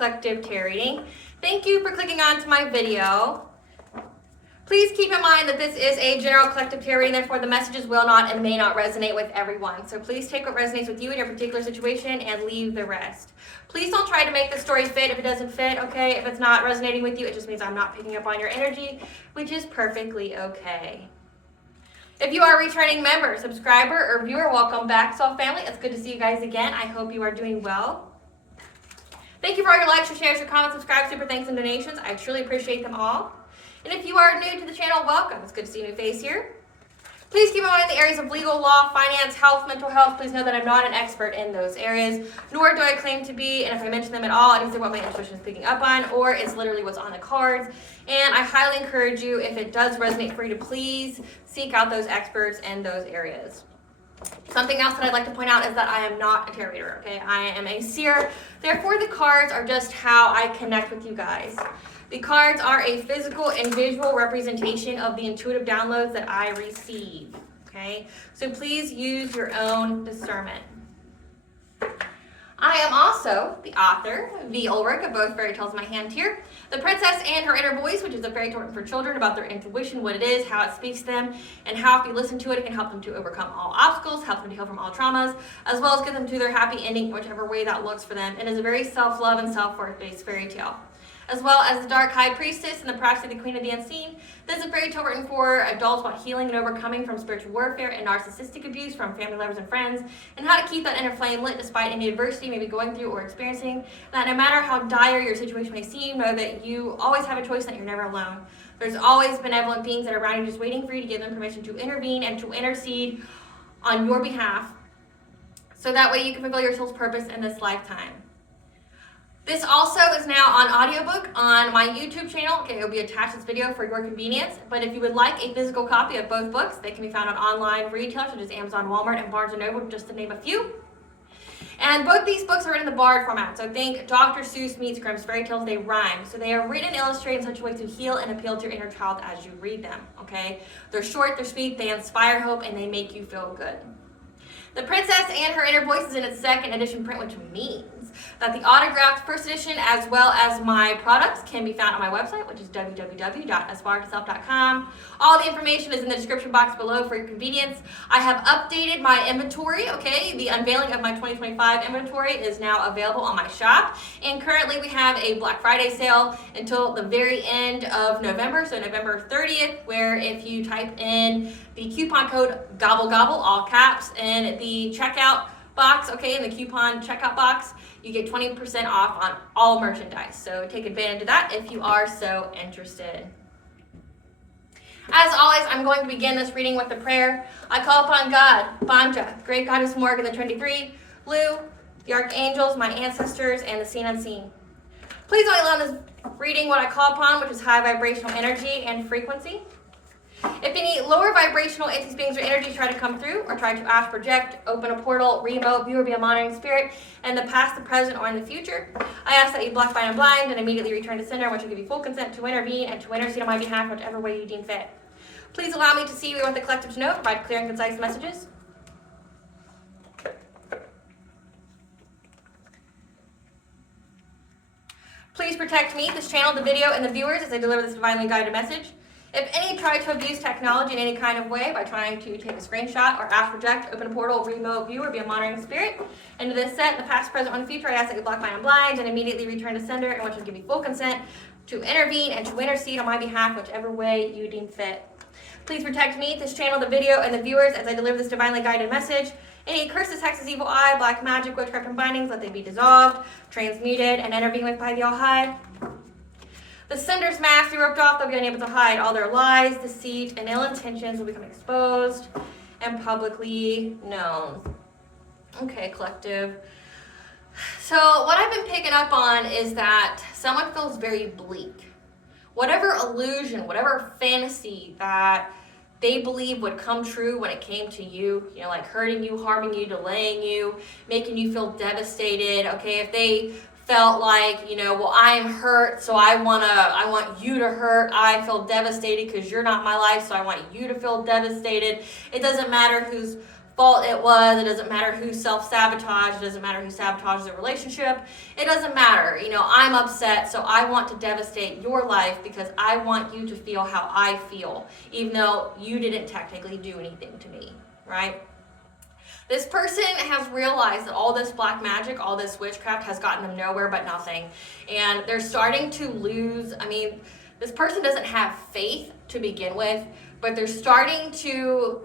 collective tarot reading. Thank you for clicking on to my video. Please keep in mind that this is a general collective tarot reading, therefore the messages will not and may not resonate with everyone. So please take what resonates with you in your particular situation and leave the rest. Please don't try to make the story fit if it doesn't fit, okay? If it's not resonating with you, it just means I'm not picking up on your energy, which is perfectly okay. If you are a returning member, subscriber, or viewer, welcome back, Soul Family. It's good to see you guys again. I hope you are doing well. Thank you for all your likes, your shares, your comments, subscribes, super thanks, and donations. I truly appreciate them all. And if you are new to the channel, welcome. It's good to see a new face here. Please keep in mind the areas of legal, law, finance, health, mental health. Please know that I'm not an expert in those areas, nor do I claim to be. And if I mention them at all, it is what my intuition is picking up on, or it's literally what's on the cards. And I highly encourage you, if it does resonate for you, to please seek out those experts in those areas. Something else that I'd like to point out is that I am not a tarot reader, okay? I am a seer. Therefore, the cards are just how I connect with you guys. The cards are a physical and visual representation of the intuitive downloads that I receive, okay? So please use your own discernment. I am also the author, the Ulrich, of both fairy tales in my hand here. The Princess and Her Inner Voice, which is a fairy tale for children about their intuition, what it is, how it speaks to them, and how if you listen to it, it can help them to overcome all obstacles, help them to heal from all traumas, as well as get them to their happy ending, whichever way that looks for them. It is a very self-love and self-worth based fairy tale. As well as the Dark High Priestess and the Prophecy of the Queen of the Unseen. This is a fairy tale written for adults about healing and overcoming from spiritual warfare and narcissistic abuse from family, lovers, and friends, and how to keep that inner flame lit despite any adversity you may be going through or experiencing. That no matter how dire your situation may seem, know that you always have a choice and that you're never alone. There's always benevolent beings that are around you just waiting for you to give them permission to intervene and to intercede on your behalf, so that way you can fulfill your soul's purpose in this lifetime. This also is now on audiobook on my YouTube channel. Okay, it will be attached to this video for your convenience. But if you would like a physical copy of both books, they can be found on online retailers such as Amazon, Walmart, and Barnes & Noble, just to name a few. And both these books are written in the Bard format. So think Dr. Seuss meets Grimm's fairy tales. They rhyme. So they are written and illustrated in such a way to heal and appeal to your inner child as you read them. Okay, they're short, they're sweet, they inspire hope, and they make you feel good. The Princess and Her Inner Voice is in its second edition print, which means that the autographed first edition as well as my products can be found on my website, which is www.aspiraltotheself.com. All the information is in the description box below for your convenience. I have updated my inventory, okay? The unveiling of my 2025 inventory is now available on my shop. And currently we have a Black Friday sale until the very end of November, so November 30th, where if you type in the coupon code GOBBLE GOBBLE, all caps, in the checkout box, okay, in the coupon checkout box, you get 20% off on all merchandise. So take advantage of that if you are so interested. As always, I'm going to begin this reading with a prayer. I call upon God, Banja, Great Goddess Morgan, the Trinity Three, Lu, the Archangels, my ancestors, and the seen unseen. Please only allow this reading what I call upon, which is high vibrational energy and frequency. If any lower vibrational entities, beings, or energies try to come through or try to astral project, open a portal, remote, view, or be a monitoring spirit in the past, the present, or in the future, I ask that you block, bind, and blind and immediately return to sender, which will give you full consent to intervene and to intercede on my behalf, whichever way you deem fit. Please allow me to see what the collective to know, provide clear and concise messages. Please protect me, this channel, the video, and the viewers as I deliver this divinely guided message. If any try to abuse technology in any kind of way by trying to take a screenshot or astral project, open a portal, remote, view, or be a monitoring spirit into this set, in the past, present, or in the future, I ask that you block, bind, and blind and immediately return to sender, in which will give you full consent to intervene and to intercede on my behalf, whichever way you deem fit. Please protect me, this channel, the video, and the viewers as I deliver this divinely guided message. Any curses, hexes, evil eye, black magic, witchcraft, and bindings, let they be dissolved, transmuted, and intervened with by the All High. The sender's mask be ripped off, they'll be unable to hide. All their lies, deceit, and ill intentions will become exposed and publicly known. Okay, collective. So what I've been picking up on is that someone feels very bleak. Whatever illusion, whatever fantasy that they believe would come true when it came to you, you know, like hurting you, harming you, delaying you, making you feel devastated, okay, if they felt like, you know, well, I'm hurt, so I want you to hurt. I feel devastated because you're not my life, so I want you to feel devastated. It doesn't matter whose fault it was. It doesn't matter who self-sabotaged. It doesn't matter who sabotages a relationship. It doesn't matter. I'm upset, so I want to devastate your life because I want you to feel how I feel, even though you didn't technically do anything to me, right? This person has realized that all this black magic, all this witchcraft has gotten them nowhere but nothing. And they're starting to lose, this person doesn't have faith to begin with, but they're starting to,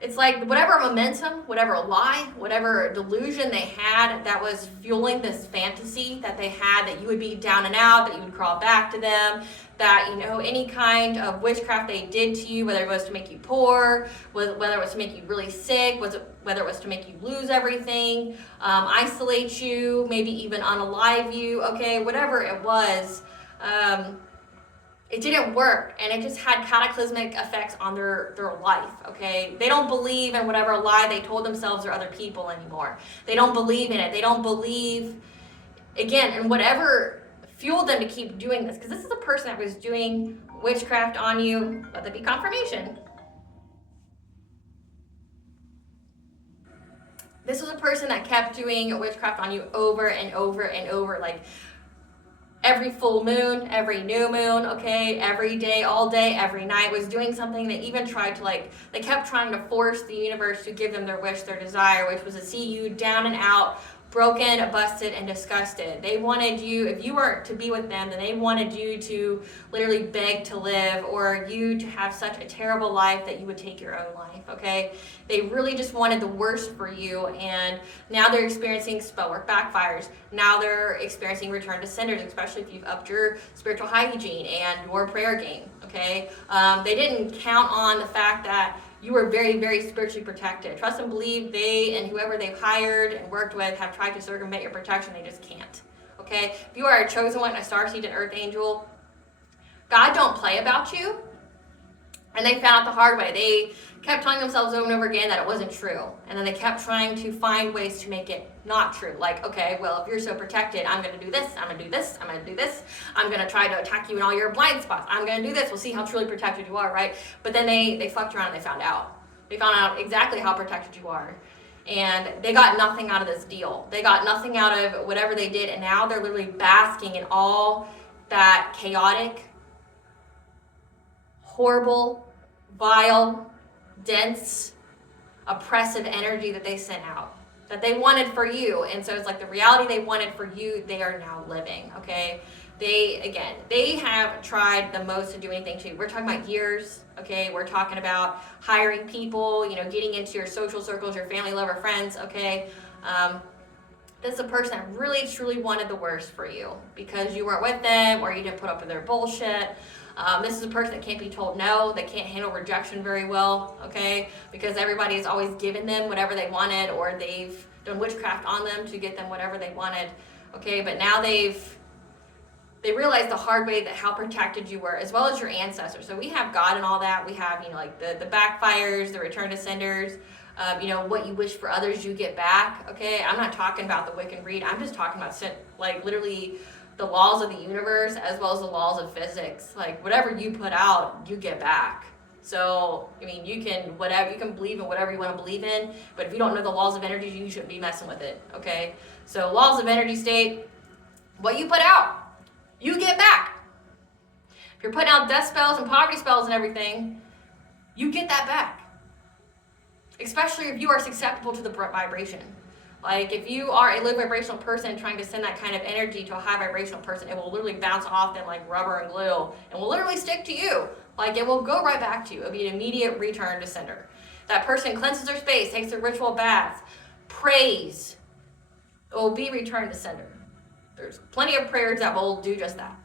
it's like whatever momentum, whatever lie, whatever delusion they had that was fueling this fantasy that they had, that you would be down and out, that you would crawl back to them, that, any kind of witchcraft they did to you, whether it was to make you poor, whether it was to make you really sick, whether it was to make you lose everything, isolate you, maybe even unalive you, okay, whatever it was, it didn't work, and it just had cataclysmic effects on their life, okay? They don't believe in whatever lie they told themselves or other people anymore. They don't believe in it. They don't believe, again, in whatever fueled them to keep doing this, because this is a person that was doing witchcraft on you. Let that be confirmation. This was a person that kept doing witchcraft on you over and over and over, like every full moon, every new moon, okay, every day, all day, every night, was doing something. They even tried to, they kept trying to force the universe to give them their wish, their desire, which was to see you down and out, broken, busted, and disgusted. They wanted you, if you were to be with them, then they wanted you to literally beg to live, or you to have such a terrible life that you would take your own life, okay? They really just wanted the worst for you, and now they're experiencing spell work backfires. Now they're experiencing return to senders, especially if you've upped your spiritual hygiene and your prayer game, okay? They didn't count on the fact that you are very, very spiritually protected. Trust and believe they and whoever they've hired and worked with have tried to circumvent your protection. They just can't, okay? If you are a chosen one, a starseed, an earth angel, God don't play about you. And they found out the hard way. They kept telling themselves over and over again that it wasn't true. And then they kept trying to find ways to make it not true. Like, okay, well, if you're so protected, I'm going to do this, I'm going to do this, I'm going to do this. I'm going to try to attack you in all your blind spots. I'm going to do this. We'll see how truly protected you are, right? But then they fucked around and they found out. They found out exactly how protected you are. And they got nothing out of this deal. They got nothing out of whatever they did. And now they're literally basking in all that chaotic, horrible, vile, dense, oppressive energy that they sent out, that they wanted for you. And so it's like the reality they wanted for you, they are now living, okay? They have tried the most to do anything to you. We're talking about years, okay? We're talking about hiring people, getting into your social circles, your family, lover, friends, okay? This is a person that really, truly wanted the worst for you because you weren't with them or you didn't put up with their bullshit. This is a person that can't be told no. They can't handle rejection very well, okay? Because everybody's always given them whatever they wanted, or they've done witchcraft on them to get them whatever they wanted, okay? But now they realized the hard way that how protected you were, as well as your ancestors. So we have God and all that. We have, like the backfires, the return to senders, what you wish for others, you get back, okay? I'm not talking about the Wiccan read. I'm just talking about, literally the laws of the universe as well as the laws of physics. Like, whatever you put out, you get back. So, you can believe in whatever you want to believe in, but if you don't know the laws of energy, you shouldn't be messing with it, okay? So, laws of energy state, what you put out, you get back. If you're putting out death spells and poverty spells and everything, you get that back. Especially if you are susceptible to the vibration. Like, if you are a low vibrational person trying to send that kind of energy to a high vibrational person, it will literally bounce off them like rubber and glue and will literally stick to you. Like, it will go right back to you. It'll be an immediate return to sender. That person cleanses their space, takes their ritual baths, prays. It will be returned to sender. There's plenty of prayers that will do just that.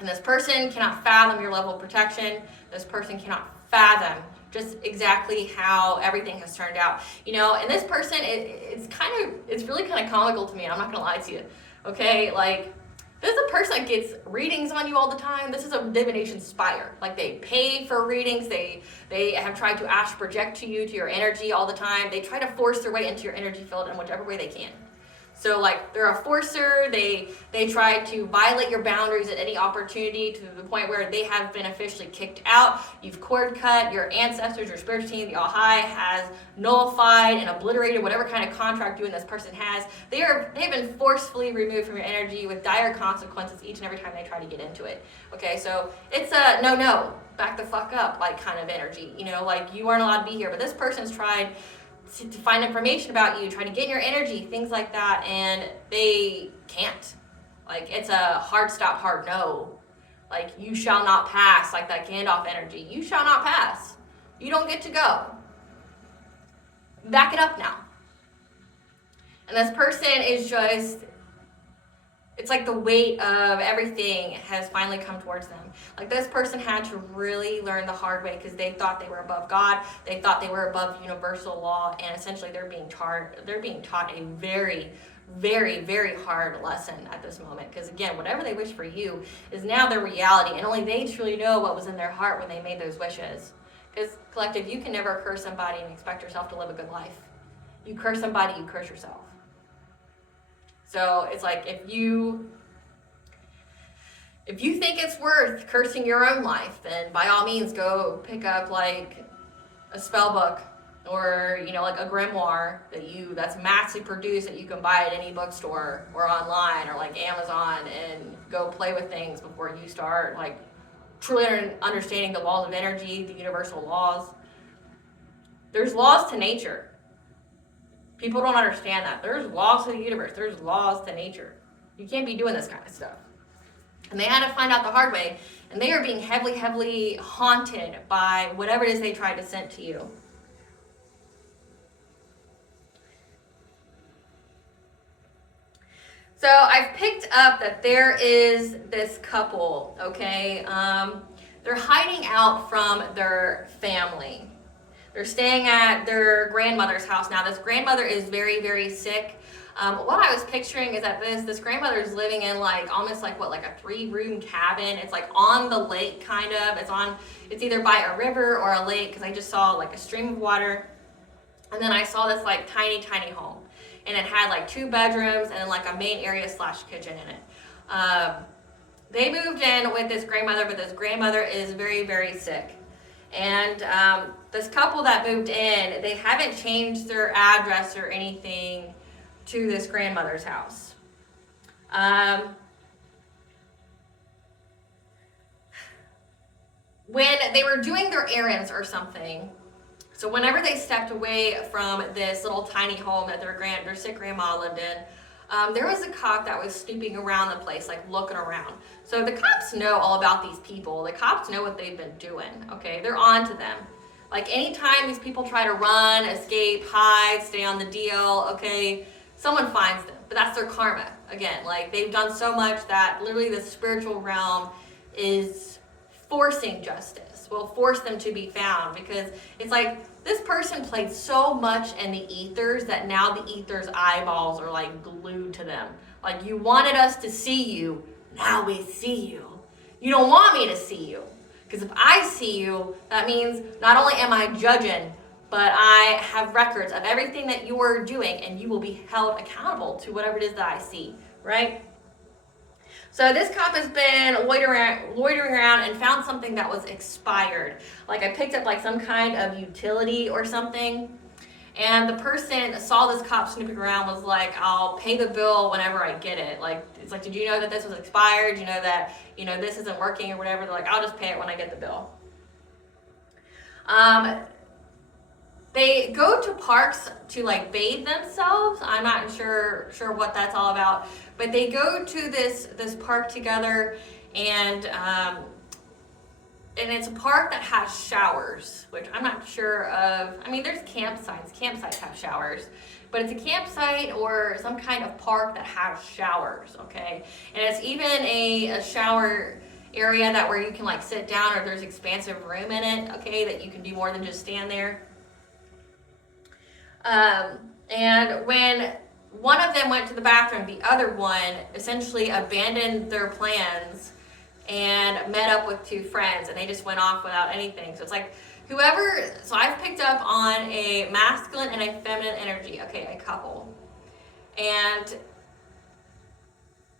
And this person cannot fathom your level of protection. This person cannot fathom just exactly how everything has turned out. And this person, it's really kind of comical to me. I'm not gonna lie to you. Okay, like, this is a person that gets readings on you all the time. This is a divination spire. Like, they pay for readings. They have tried to project to you, to your energy all the time. They try to force their way into your energy field in whichever way they can. So like they're a forcer, they try to violate your boundaries at any opportunity to the point where they have been officially kicked out. You've cord cut, your ancestors, your spiritual team, the All High has nullified and obliterated whatever kind of contract you and this person has. They've been forcefully removed from your energy with dire consequences each and every time they try to get into it. Okay, so it's a no, back the fuck up like kind of energy. You know, like you aren't allowed to be here, but this person's tried to find information about you, try to get in your energy, things like that, and they can't. Like, it's a hard stop, hard no. Like, you shall not pass, like that Gandalf energy. You shall not pass. You don't get to go. Back it up now. And this person is just, it's like the weight of everything has finally come towards them. Like this person had to really learn the hard way because they thought they were above God. They thought they were above universal law, and essentially they're being taught a very, very, very hard lesson at this moment. Because again, whatever they wish for you is now their reality, and only they truly know what was in their heart when they made those wishes. Because collective, you can never curse somebody and expect yourself to live a good life. You curse somebody, you curse yourself. So it's like if you think it's worth cursing your own life, then by all means go pick up like a spell book or, you know, like a grimoire that's massively produced that you can buy at any bookstore or online or like Amazon, and go play with things before you start like truly understanding the laws of energy, the universal laws. There's laws to nature. People don't understand that. There's laws to the universe. There's laws to nature. You can't be doing this kind of stuff. And they had to find out the hard way, and they are being heavily, heavily haunted by whatever it is they tried to send to you. So I've picked up that there is this couple, okay? They're hiding out from their family. They're staying at their grandmother's house. Now, this grandmother is very, very sick. What I was picturing is that this grandmother is living in like almost like what, like a 3-room cabin. It's like on the lake, kind of. It's either by a river or a lake, because I just saw like a stream of water. And then I saw this like tiny, tiny home. And it had like 2 bedrooms and then like a main area / kitchen in it. They moved in with this grandmother, but this grandmother is very, very sick. And this couple that moved in, they haven't changed their address or anything to this grandmother's house. When they were doing their errands or something, so whenever they stepped away from this little tiny home that their sick grandma lived in, there was a cop that was snooping around the place, like looking around. So the cops know all about these people. The cops know what they've been doing, okay? They're on to them. Like anytime these people try to run, escape, hide, stay on the DL, okay, someone finds them. But that's their karma. Again, like they've done so much that literally the spiritual realm is forcing justice, will force them to be found, because it's like this person played so much in the ethers that now the ethers' eyeballs are like glued to them. Like, you wanted us to see you, now we see you. You don't want me to see you, because if I see you, that means not only am I judging, but I have records of everything that you are doing, and you will be held accountable to whatever it is that I see, right? So this cop has been loitering around and found something that was expired. Like I picked up like some kind of utility or something. And the person saw this cop snooping around, was like, I'll pay the bill whenever I get it. Like, it's like, did you know that this was expired? You know that, this isn't working or whatever? They're like, I'll just pay it when I get the bill. They go to parks to like bathe themselves. I'm not sure what that's all about, but they go to this park together, and it's a park that has showers, which I'm not sure of. I mean, there's campsites. Campsites have showers, but it's a campsite or some kind of park that has showers, okay? And it's even a shower area that where you can like sit down, or there's expansive room in it, okay, that you can do more than just stand there. And when one of them went to the bathroom, the other one essentially abandoned their plans and met up with 2 friends, and they just went off without anything. So it's like so I've picked up on a masculine and a feminine energy, okay, a couple. And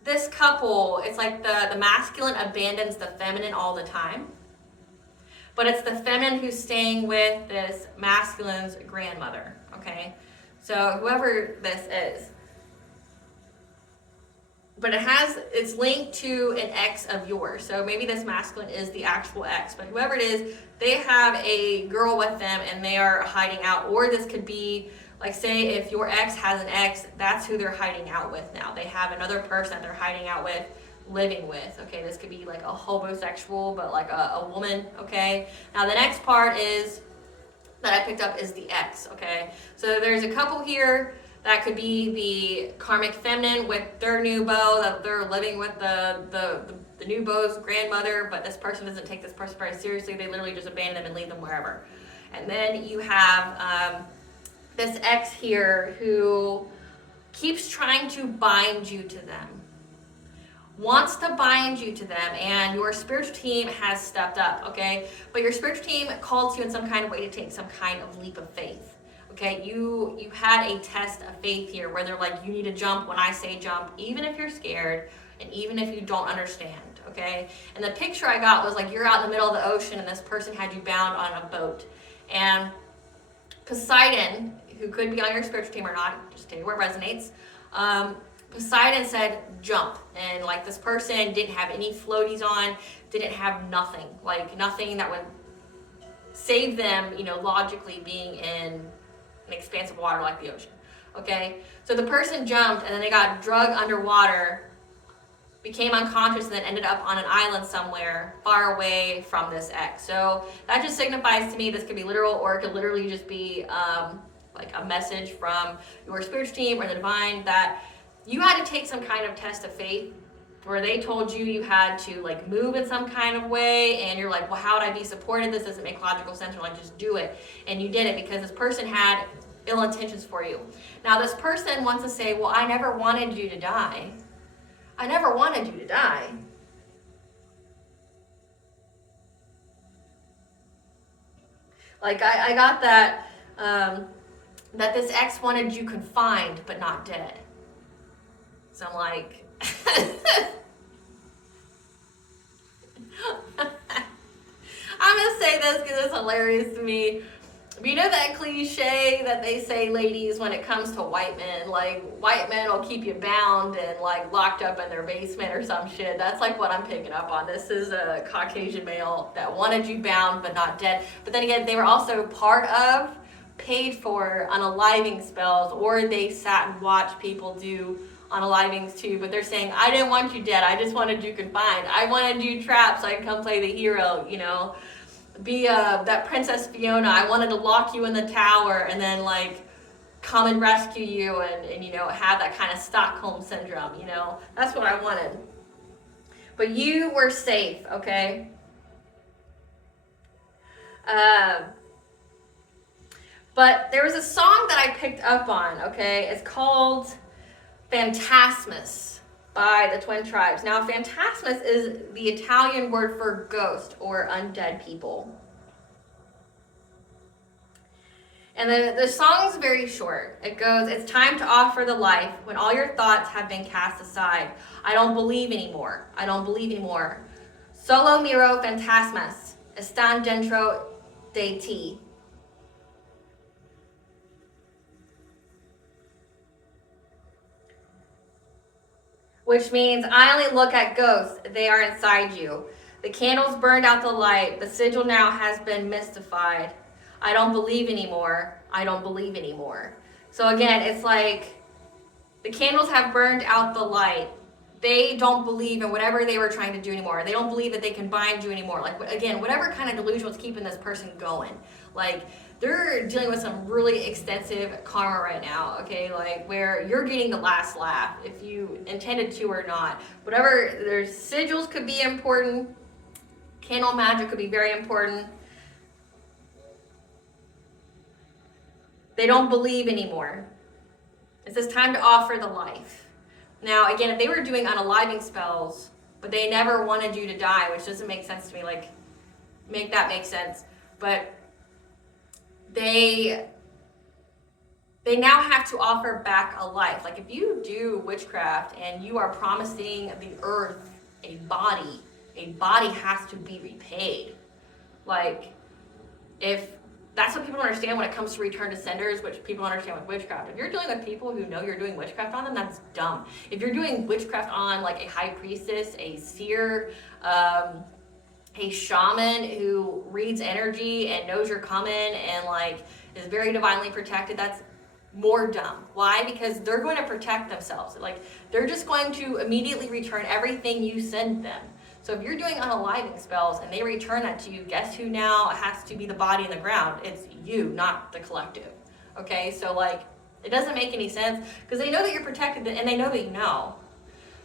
this couple, it's like the masculine abandons the feminine all the time. But it's the feminine who's staying with this masculine's grandmother, okay? So whoever this is. But it's linked to an ex of yours. So maybe this masculine is the actual ex, but whoever it is, they have a girl with them and they are hiding out. Or this could be, like, say if your ex has an ex, that's who they're hiding out with now. They have another person that they're hiding out with, living with. Okay, this could be like a homosexual, but like a woman, okay? Now the next part is, that I picked up, is the ex, okay? So there's a couple here. That could be the karmic feminine with their new beau, that they're living with the new beau's grandmother, but this person doesn't take this person very seriously. They literally just abandon them and leave them wherever. And then you have this ex here who keeps trying to bind you to them, wants to bind you to them, and your spiritual team has stepped up, okay? But your spiritual team called you in some kind of way to take some kind of leap of faith. Okay, you had a test of faith here where they're like, you need to jump when I say jump, even if you're scared and even if you don't understand, okay? And the picture I got was like you're out in the middle of the ocean and this person had you bound on a boat. And Poseidon, who could be on your spiritual team or not, just tell you where it resonates, Poseidon said jump. And like this person didn't have any floaties on, didn't have nothing, like nothing that would save them, logically being in an expanse of water like the ocean, okay? So the person jumped and then they got drugged underwater, became unconscious, and then ended up on an island somewhere far away from this ex. So that just signifies to me this could be literal, or it could literally just be like a message from your spiritual team or the divine that you had to take some kind of test of faith where they told you had to like move in some kind of way, and you're like, well, how would I be supported? This doesn't make logical sense. You're like, just do it. And you did it because this person had ill intentions for you. Now this person wants to say, well, I never wanted you to die. I never wanted you to die. Like I got that, that this ex wanted you confined but not dead. So I'm like, I'm gonna say this because it's hilarious to me. You know that cliche that they say, ladies, when it comes to white men, like white men will keep you bound and like locked up in their basement or some shit. That's like what I'm picking up on. This is a Caucasian male that wanted you bound but not dead. But then again, they were also part of, paid for unaliving spells, or they sat and watched people do unalivings too. But they're saying, I didn't want you dead. I just wanted you confined. I wanted you trapped so I could come play the hero, be that Princess Fiona. I wanted to lock you in the tower and then like come and rescue you and have that kind of Stockholm syndrome, That's what I wanted. But you were safe, okay? But there was a song that I picked up on, okay? It's called Phantasmus by the Twin Tribes. Now, Phantasmus is the Italian word for ghost or undead people. And the song's very short. It goes, it's time to offer the life when all your thoughts have been cast aside. I don't believe anymore. I don't believe anymore. Solo miro phantasmas. Estan dentro de ti. Which means I only look at ghosts. They are inside you. The candles burned out the light. The sigil now has been mystified. I don't believe anymore. I don't believe anymore. So again, it's like the candles have burned out the light. They don't believe in whatever they were trying to do anymore. They don't believe that they can bind you anymore. Like, again, whatever kind of delusion was keeping this person going. Like, they're dealing with some really extensive karma right now, okay? Like, where you're getting the last laugh, if you intended to or not. Whatever, their sigils could be important. Candle magic could be very important. They don't believe anymore. It says time to offer the life. Now, again, if they were doing unaliving spells, but they never wanted you to die, which doesn't make sense to me, like, make that make sense. But they they now have to offer back a life. Like if you do witchcraft and you are promising the earth a body has to be repaid. Like if that's what people don't understand when it comes to return to senders, which people don't understand with witchcraft. If you're dealing with people who know you're doing witchcraft on them, that's dumb. If you're doing witchcraft on like a high priestess, a seer, a shaman who reads energy and knows you're coming and like is very divinely protected, that's more dumb. Why? Because they're going to protect themselves. Like they're just going to immediately return everything you send them. So if you're doing unaliving spells and they return that to you, guess who now has to be the body in the ground? It's you, not the collective. Okay, so like it doesn't make any sense because they know that you're protected and they know that you know.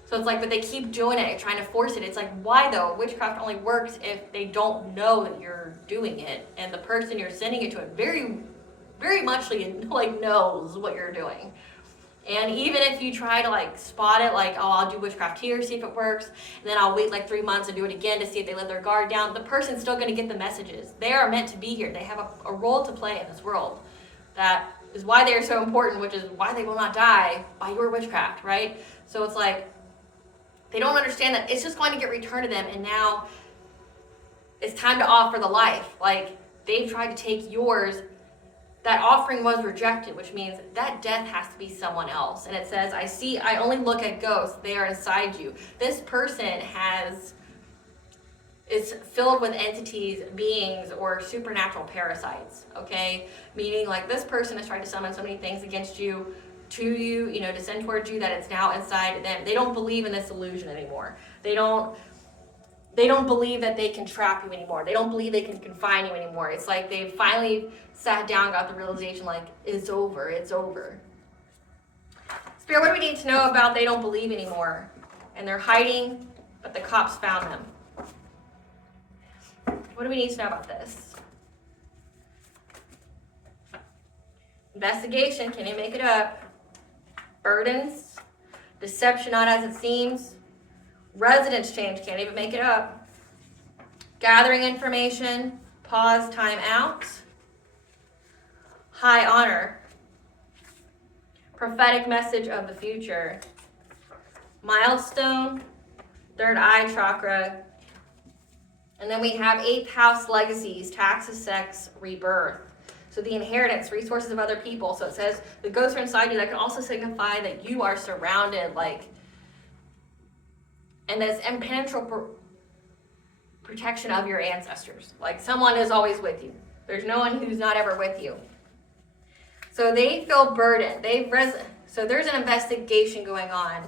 So it's like, but they keep doing it, trying to force it. It's like, why though? Witchcraft only works if they don't know that you're doing it, and the person you're sending it to it very much like knows what you're doing. And even if you try to like spot it, like, oh, I'll do witchcraft here, see if it works, and then I'll wait like 3 months and do it again to see if they let their guard down, the person's still going to get the messages. They are meant to be here. They have a role to play in this world. That is why they are so important, which is why they will not die by your witchcraft, right? So it's like, they don't understand that it's just going to get returned to them, and now it's time to offer the life. Like, they've tried to take yours. That offering was rejected, which means that death has to be someone else. And it says, I only look at ghosts. They are inside you. This person is filled with entities, beings, or supernatural parasites, okay? Meaning, like, this person has tried to summon so many things against you, to you, to send towards you, that it's now inside them. They don't believe in this illusion anymore. They don't believe that they can trap you anymore. They don't believe they can confine you anymore. It's like they finally sat down, got the realization, like, it's over, it's over. Spirit, what do we need to know about they don't believe anymore? And they're hiding, but the cops found them. What do we need to know about this? Investigation, can you make it up? Burdens, deception not as it seems, residence change, can't even make it up. Gathering information, pause, time out. High honor. Prophetic message of the future. Milestone, third eye chakra. And then we have 8th house legacies, taxes, sex, rebirth. So the inheritance, resources of other people. So it says the ghosts are inside you. That can also signify that you are surrounded, like, and this impenetrable protection of your ancestors. Like someone is always with you. There's no one who's not ever with you. So they feel burdened. So there's an investigation going on.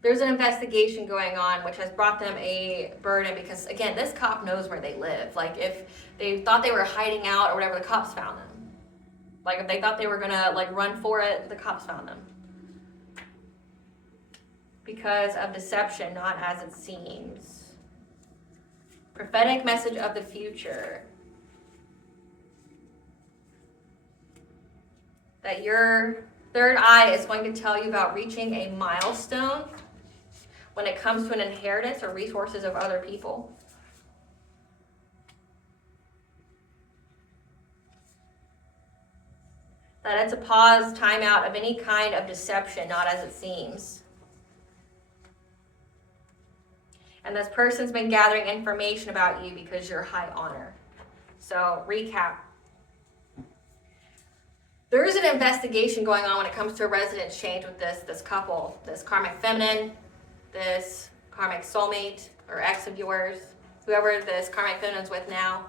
There's an investigation going on which has brought them a burden because, again, this cop knows where they live. Like, if they thought they were hiding out or whatever, the cops found them. Like, if they thought they were going to, like, run for it, the cops found them. Because of deception, not as it seems. Prophetic message of the future. That your third eye is going to tell you about reaching a milestone when it comes to an inheritance or resources of other people. That it's a pause, time out of any kind of deception, not as it seems. And this person's been gathering information about you because you're high honor. So, recap. There is an investigation going on when it comes to a residence change with this couple, this karmic feminine, this karmic soulmate or ex of yours, whoever this karmic feminine's with now.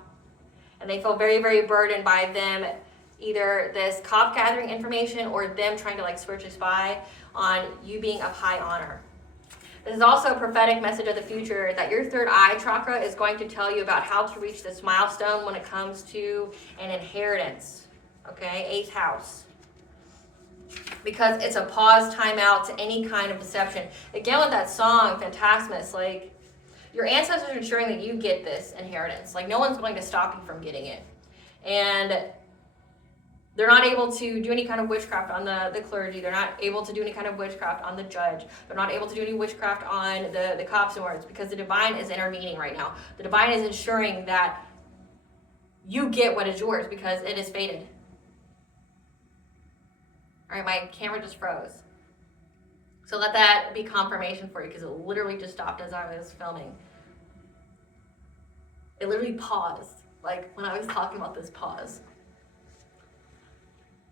And they feel very, very burdened by them, either this cop gathering information or them trying to like spiritually spy on you being of high honor. This is also a prophetic message of the future that your third eye chakra is going to tell you about how to reach this milestone when it comes to an inheritance. Okay, 8th house. Because it's a pause, time out to any kind of deception. Again, with that song, Phantasmus, like, your ancestors are ensuring that you get this inheritance. Like, no one's going to stop you from getting it. And They're not able to do any kind of witchcraft on the clergy. They're not able to do any kind of witchcraft on the judge. They're not able to do any witchcraft on the cops and wards, because the divine is intervening right now. The divine is ensuring that you get what is yours, because it is fated. All right, my camera just froze. So let that be confirmation for you, because it literally just stopped as I was filming. It literally paused, like when I was talking about this pause.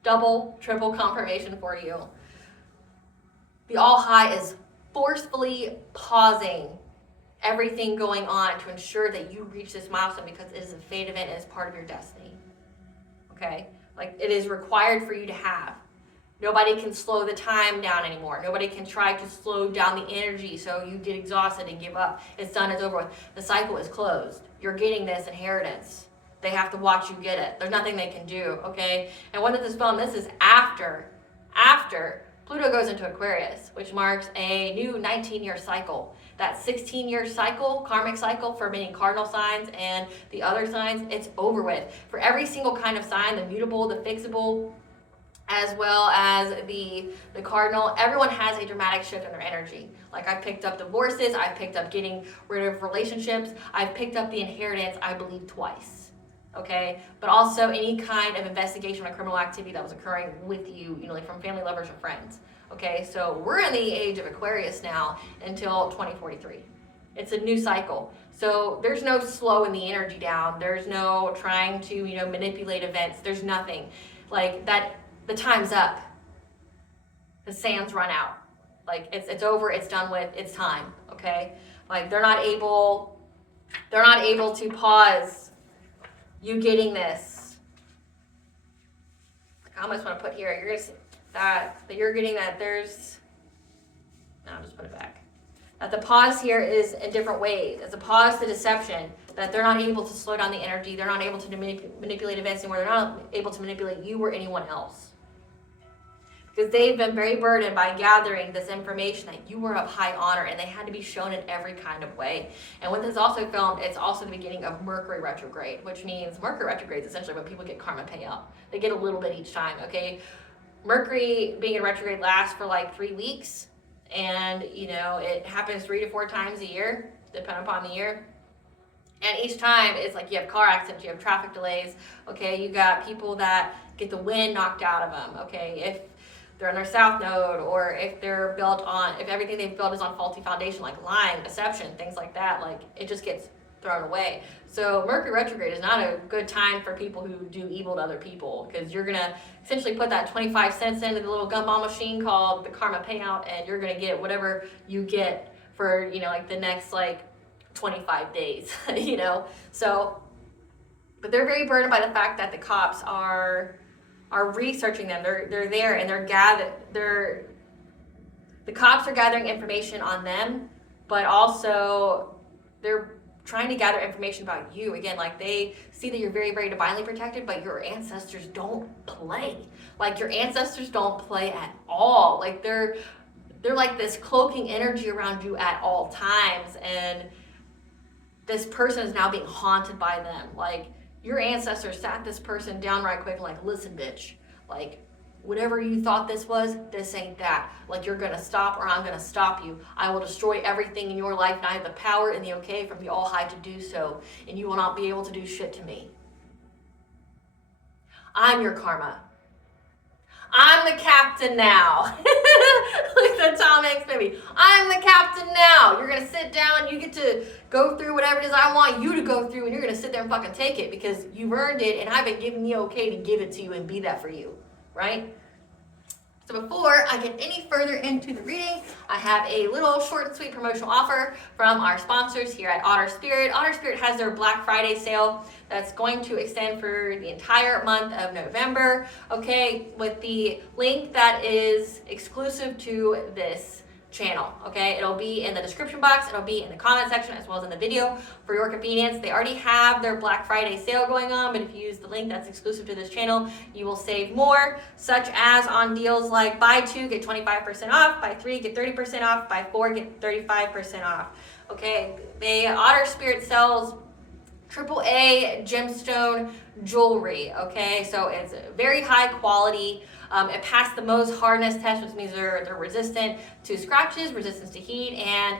Double, triple confirmation for you. The All High is forcefully pausing everything going on to ensure that you reach this milestone, because it is a fate event and it's part of your destiny. Okay? Like, it is required for you to have. Nobody can slow the time down anymore. Nobody can try to slow down the energy so you get exhausted and give up. It's done, it's over with. The cycle is closed. You're getting this inheritance. They have to watch you get it. There's nothing they can do, okay? And when this is filmed, this is after Pluto goes into Aquarius, which marks a new 19-year cycle. That 16-year cycle, karmic cycle for many cardinal signs and the other signs, it's over with. For every single kind of sign, the mutable, the fixable, as well as the cardinal, everyone has a dramatic shift in their energy. Like, I've picked up divorces, I've picked up getting rid of relationships, I've picked up the inheritance, I believe, twice. Okay, but also any kind of investigation or criminal activity that was occurring with you, like from family, lovers, or friends. Okay, so we're in the age of Aquarius now until 2043. It's a new cycle. So there's no slowing the energy down. There's no trying to, manipulate events. There's nothing. Like that, the time's up. The sands run out. Like it's over, it's done with, it's time. Okay? Like they're not able to pause you getting this. I almost want to put here, you're gonna see that you're getting that there's, no, I'll just put it back. That the pause here is in different ways. It's a pause to deception, that they're not able to slow down the energy, they're not able to manipulate events anymore, they're not able to manipulate you or anyone else. Because they've been very burdened by gathering this information that you were of high honor, and they had to be shown in every kind of way. And when this is also filmed, it's also the beginning of Mercury retrograde, which means Mercury retrograde is essentially when people get karma payout. They get a little bit each time, okay? Mercury being in retrograde lasts for like 3 weeks, and it happens 3 to 4 times a year, depending upon the year. And each time it's like you have car accidents, you have traffic delays, okay? You got people that get the wind knocked out of them, okay? If they're on their south node, or if if everything they've built is on faulty foundation, like lying, deception, things like that, like it just gets thrown away. So Mercury retrograde is not a good time for people who do evil to other people, because you're gonna essentially put that 25 cents into the little gumball machine called the karma payout, and you're gonna get whatever you get for like the next 25 days, So, but they're very burdened by the fact that the cops are researching them. They're there, and the cops are gathering information on them, but also they're trying to gather information about you. Again, like they see that you're very, very divinely protected, but your ancestors don't play. Like your ancestors don't play at all. Like they're like this cloaking energy around you at all times, and this person is now being haunted by them. Like your ancestors sat this person down right quick, like, listen, bitch, like, whatever you thought this was, this ain't that. Like, you're gonna stop or I'm gonna stop you. I will destroy everything in your life, and I have the power and the okay from the All High to do so, and you will not be able to do shit to me. I'm your karma. I'm the captain now. Like the Tom Hanks movie. I'm the captain now. You're gonna sit down, you get to go through whatever it is I want you to go through, and you're gonna sit there and fucking take it because you've earned it, and I've been giving the okay to give it to you and be that for you, right? So before I get any further into the reading, I have a little short and sweet promotional offer from our sponsors here at Otter Spirit. Otter Spirit has their Black Friday sale that's going to extend for the entire month of November, okay, with the link that is exclusive to this channel, okay? It'll be in the description box, it'll be in the comment section, as well as in the video for your convenience. They already have their Black Friday sale going on, but if you use the link that's exclusive to this channel, you will save more, such as on deals like buy 2, get 25% off, buy 3, get 30% off, buy 4, get 35% off, okay? Otter Spirit sells AAA gemstone jewelry, okay? So it's very high quality. It passed the Mohs hardness test, which means they're resistant to scratches, resistance to heat, and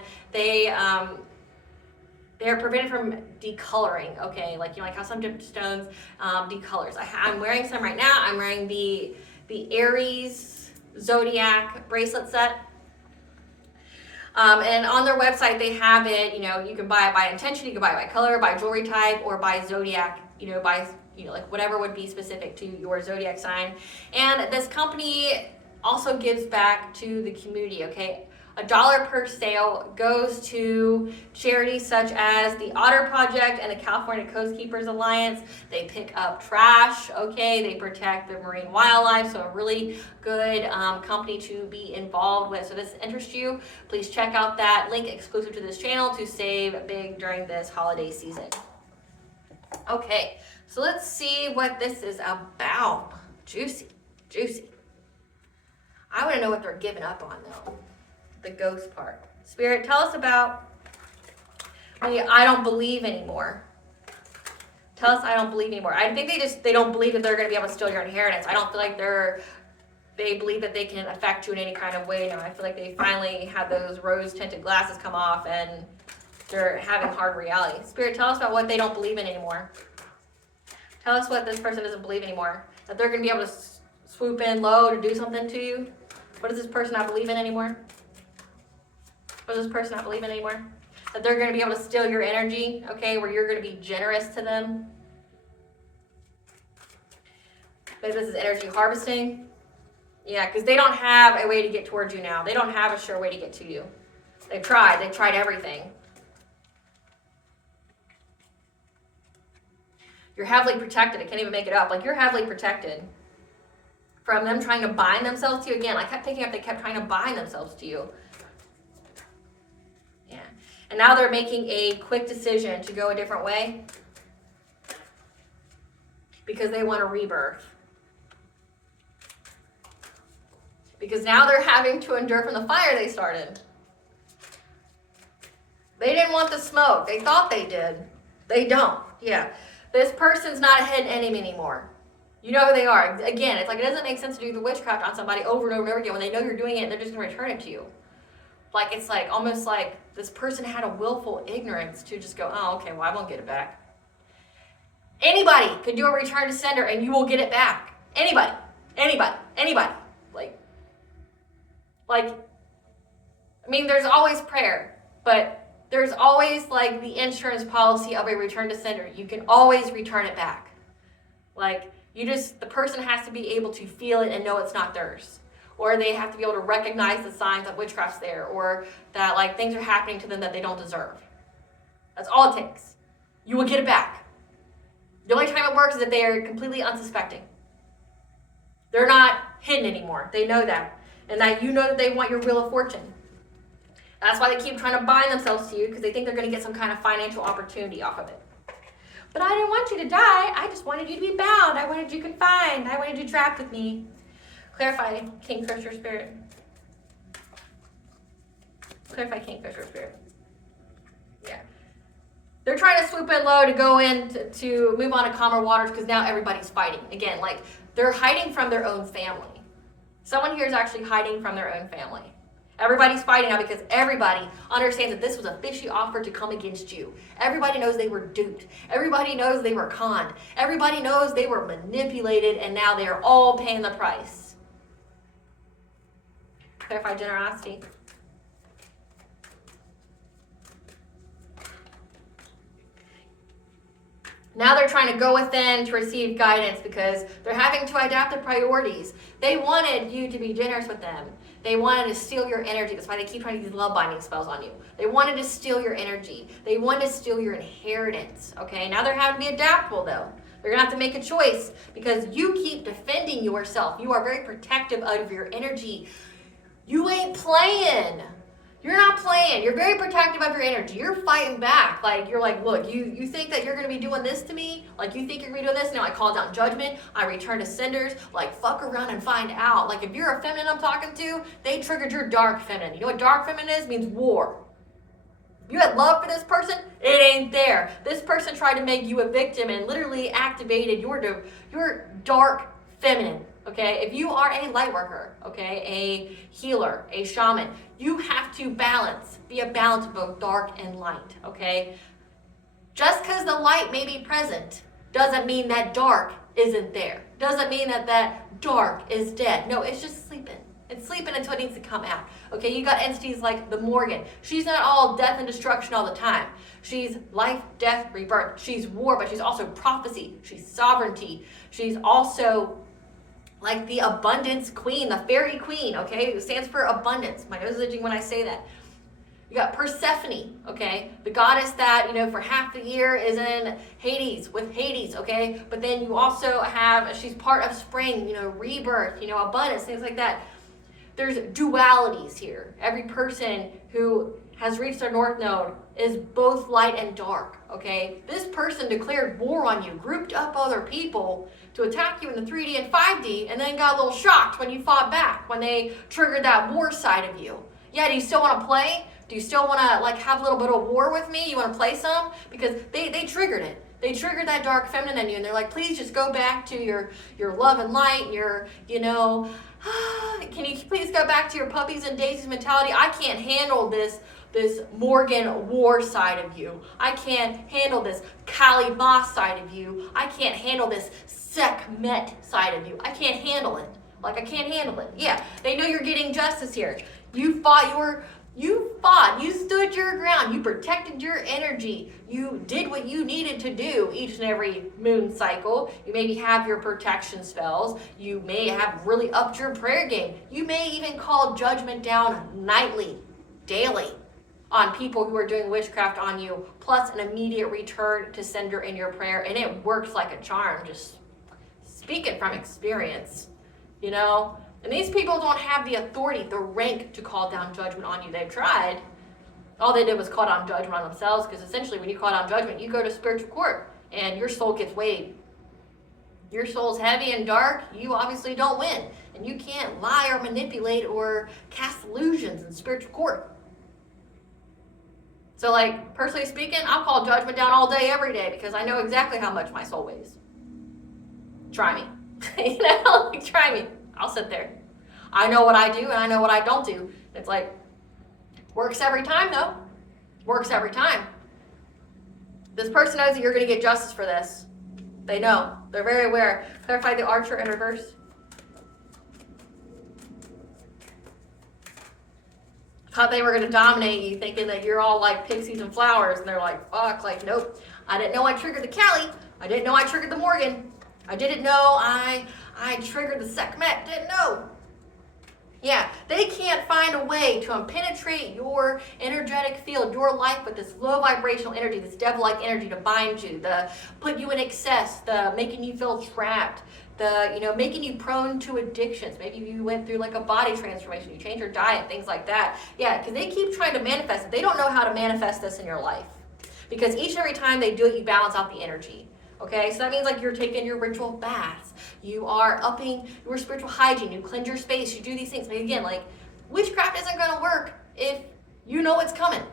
they're prevented from decoloring, okay? Like, you know, like how some gemstones decolors. I'm wearing some right now. I'm wearing the Aries Zodiac bracelet set. And on their website, they have it, you know, you can buy it by intention, you can buy it by color, by jewelry type, or by zodiac, you know, by, you know, like whatever would be specific to your zodiac sign. And this company also gives back to the community, okay? $1 per sale goes to charities such as the Otter Project and the California Coast Keepers Alliance. They pick up trash, okay? They protect the marine wildlife, so a really good company to be involved with. So if this interests you, please check out that link exclusive to this channel to save big during this holiday season. Okay, so let's see what this is about. Juicy, juicy. I want to know what they're giving up on though. The ghost part. Spirit, tell us about I don't believe anymore. Tell us I don't believe anymore. I think they don't believe that they're going to be able to steal your inheritance. I don't feel like they believe that they can affect you in any kind of way. No, I feel like they finally had those rose-tinted glasses come off and they're having hard reality. Spirit, tell us about what they don't believe in anymore. Tell us what this person doesn't believe anymore. That they're going to be able to swoop in low to do something to you. What does this person not believe in anymore? What does this person not believe in anymore? That they're going to be able to steal your energy, okay, where you're going to be generous to them. Maybe this is energy harvesting. Yeah, because they don't have a way to get towards you now. They don't have a sure way to get to you. They've tried everything. You're heavily protected. I can't even make it up. Like, you're heavily protected from them trying to bind themselves to you. Again, I kept picking up, they kept trying to bind themselves to you. Yeah. And now they're making a quick decision to go a different way because they want a rebirth. Because now they're having to endure from the fire they started. They didn't want the smoke. They thought they did. They don't. Yeah. This person's not a hidden enemy anymore. You know who they are. Again, it's like it doesn't make sense to do the witchcraft on somebody over and over and over again when they know you're doing it and they're just going to return it to you. Like, it's like almost like this person had a willful ignorance to just go, oh, okay, well, I won't get it back. Anybody could do a return to sender and you will get it back. Anybody. Like, I mean, there's always prayer, but there's always like the insurance policy of a return to sender. You can always return it back. Like, the person has to be able to feel it and know it's not theirs. Or they have to be able to recognize the signs that witchcraft's there, or that like things are happening to them that they don't deserve. That's all it takes. You will get it back. The only time it works is if they are completely unsuspecting. They're not hidden anymore. They know that. And that you know that they want your wheel of fortune. That's why they keep trying to bind themselves to you, because they think they're going to get some kind of financial opportunity off of it. But I didn't want you to die. I just wanted you to be bound. I wanted you confined. I wanted you trapped with me. Clarify, Kingfisher Spirit. Clarify, Kingfisher Spirit. Yeah. They're trying to swoop in low to go in to move on to calmer waters because now everybody's fighting. Again, like they're hiding from their own family. Someone here is actually hiding from their own family. Everybody's fighting now because everybody understands that this was a fishy offer to come against you. Everybody knows they were duped. Everybody knows they were conned. Everybody knows they were manipulated, and now they are all paying the price. Clarify generosity. Now they're trying to go within to receive guidance because they're having to adapt their priorities. They wanted you to be generous with them. They wanted to steal your energy. That's why they keep trying to use love binding spells on you. They wanted to steal your energy. They wanted to steal your inheritance. Okay, now they're having to be adaptable though. They're going to have to make a choice because you keep defending yourself. You are very protective of your energy. You ain't playing. You're not playing. You're very protective of your energy. You're fighting back. Like, you're like, look, you think that you're going to be doing this to me? Like, you think you're going to be doing this? Now I call down judgment. I return to senders. Like, fuck around and find out. Like, if you're a feminine I'm talking to, they triggered your dark feminine. You know what dark feminine is? It means war. If you had love for this person, it ain't there. This person tried to make you a victim and literally activated your dark feminine, okay? If you are a light worker, okay, a healer, a shaman, you have to be a balance of both dark and light, okay? Just because the light may be present doesn't mean that dark isn't there. Doesn't mean that dark is dead. No, it's just sleeping. It's sleeping until it needs to come out. Okay, you got entities like the Morgan. She's not all death and destruction all the time. She's life, death, rebirth. She's war, but she's also prophecy. She's sovereignty. She's also like the abundance queen, the fairy queen, okay? It stands for abundance. My nose is itching when I say that. You got Persephone, okay? The goddess that, for half the year is in Hades, with Hades, okay? But then you also have, she's part of spring, rebirth, abundance, things like that. There's dualities here. Every person who has reached their north node is both light and dark, okay? This person declared war on you, grouped up other people to attack you in the 3D and 5D, and then got a little shocked when you fought back, when they triggered that war side of you. Yeah, do you still want to play? Do you still want to have a little bit of war with me? You want to play some? Because they triggered it. They triggered that dark feminine in you, and they're like, please just go back to your love and light, your, can you please go back to your puppies and daisies mentality? I can't handle this Morgan war side of you. I can't handle this Kali Ma side of you. I can't handle this Sekhmet side of you. I can't handle it. I can't handle it. Yeah, they know you're getting justice here. You fought, you stood your ground, you protected your energy, you did what you needed to do each and every moon cycle. You maybe have your protection spells, you may have really upped your prayer game, you may even call judgment down nightly, daily, on people who are doing witchcraft on you, plus an immediate return to sender in your prayer, and it works like a charm, just speaking from experience, And these people don't have the authority, the rank to call down judgment on you. They've tried. All they did was call down judgment on themselves, because essentially when you call down judgment, you go to spiritual court and your soul gets weighed. Your soul's heavy and dark, you obviously don't win. And you can't lie or manipulate or cast illusions in spiritual court. So personally speaking, I'll call judgment down all day, every day, because I know exactly how much my soul weighs. Try me. Try me. I'll sit there. I know what I do and I know what I don't do. It's works every time though. Works every time. This person knows that you're going to get justice for this. They know. They're very aware. Clarify the archer in reverse. Thought they were going to dominate you, thinking that you're all like pixies and flowers, and they're like, fuck, nope. I didn't know I triggered the Kali. I didn't know I triggered the Morgan. I didn't know I triggered the Sekhmet. Didn't know. Yeah, they can't find a way to penetrate your energetic field, your life, with this low vibrational energy, this devil-like energy to bind you, the put you in excess, the making you feel trapped, the making you prone to addictions. Maybe you went through a body transformation, you changed your diet, things like that. Yeah, because they keep trying to manifest it. They don't know how to manifest this in your life, because each and every time they do it, you balance out the energy. Okay, so that means you're taking your ritual baths, you are upping your spiritual hygiene, you cleanse your space, you do these things. Again, witchcraft isn't going to work if you know it's coming.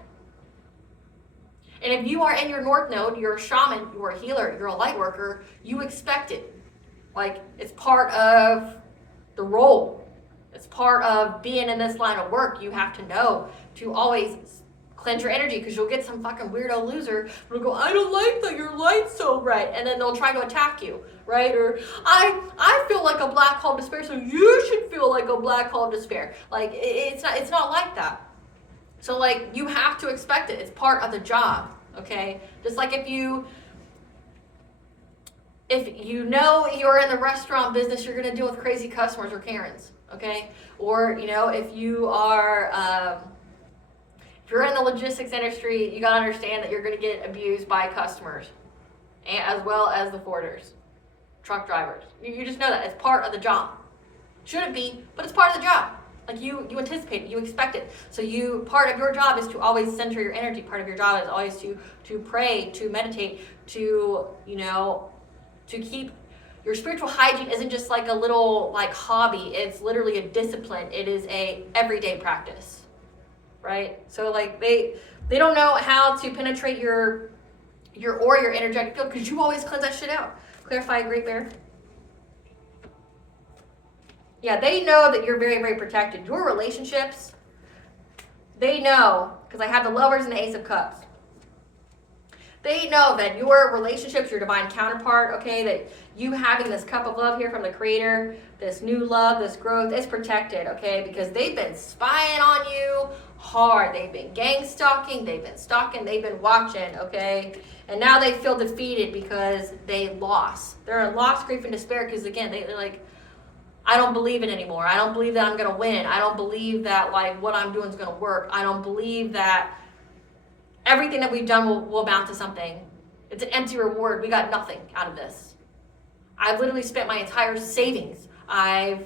And if you are in your north node, you're a shaman, you're a healer, you're a light worker, you expect it. It's part of the role. It's part of being in this line of work. You have to know to always cleanse your energy, because you'll get some fucking weirdo loser who'll go, I don't like that your light's so bright, and then they'll try to attack you, right? Or I feel like a black hole of despair, so you should feel like a black hole of despair. It's not like that. So you have to expect it. It's part of the job, okay? Just if you know you're in the restaurant business, you're gonna deal with crazy customers or Karens, okay? Or if you are if you're in the logistics industry, you got to understand that you're going to get abused by customers, as well as the forwarders, truck drivers. You just know that. It's part of the job. Shouldn't be, but it's part of the job. You anticipate it, you expect it. So part of your job is to always center your energy. Part of your job is always to pray, to meditate, to keep your spiritual hygiene. Isn't just a little hobby. It's literally a discipline. It is a everyday practice. Right? So they They don't know how to penetrate your aura, your energetic field, because you always cleanse that shit out. Clarify, Great Bear. Yeah, they know that you're very, very protected. Your relationships, they know, because I have the Lovers and the Ace of Cups. They know that your relationships, your divine counterpart, okay, that you having this cup of love here from the Creator, this new love, this growth, is protected, okay, because they've been spying on you hard. They've been gang stalking, they've been stalking, they've been watching, okay, and now they feel defeated because they lost. They're in loss, grief, and despair because, again, they're like, I don't believe it anymore. I don't believe that I'm going to win. I don't believe that, like, what I'm doing is going to work. I don't believe that everything that we've done will amount to something. It's an empty reward. We got nothing out of this. I've literally spent my entire savings. I've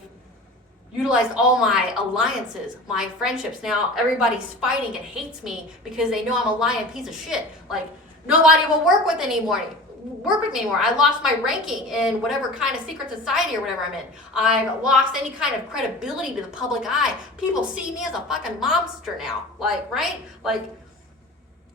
utilized all my alliances, my friendships. Now everybody's fighting and hates me because they know I'm a lying piece of shit. Like, nobody will work with me anymore. I lost my ranking in whatever kind of secret society or whatever I'm in. I've lost any kind of credibility to the public eye. People see me as a fucking monster now. Like, right? Like,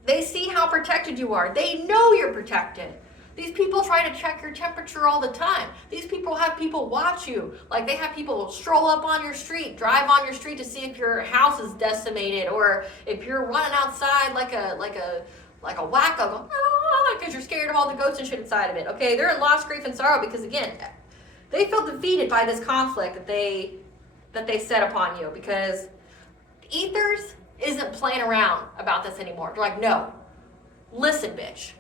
they see how protected you are. They know you're protected. These people try to check your temperature all the time. These people have people watch you. Like, they have people stroll up on your street, drive on your street to see if your house is decimated, or if you're running outside like a wacko, because you're scared of all the ghosts and shit inside of it. Okay, they're in loss, grief, and sorrow because, again, they feel defeated by this conflict that they set upon you, because Ethers isn't playing around about this anymore. They're like, no, listen, bitch.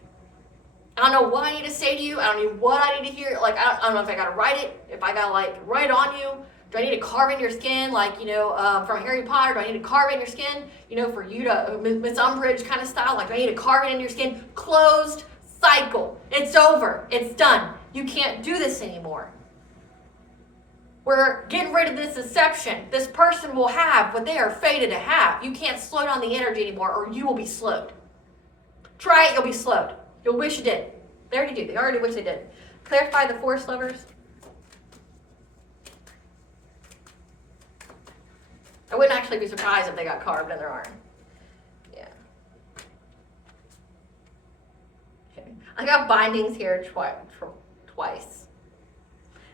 I don't know what I need to say to you. I don't know what I need to hear. Like, I don't know if I gotta write it, if I gotta, like, write it on you. Do I need to carve in your skin, like, from Harry Potter? Do I need to carve in your skin, for you to, Miss Umbridge kind of style? Like, do I need to carve it in your skin? Closed cycle. It's over. It's done. You can't do this anymore. We're getting rid of this deception. This person will have what they are fated to have. You can't slow down the energy anymore, or you will be slowed. Try it, you'll be slowed. You'll wish you did. They already do. They already wish they did. Clarify the Force Lovers. I wouldn't actually be surprised if they got carved in their arm. Yeah. Okay. I got bindings here twice.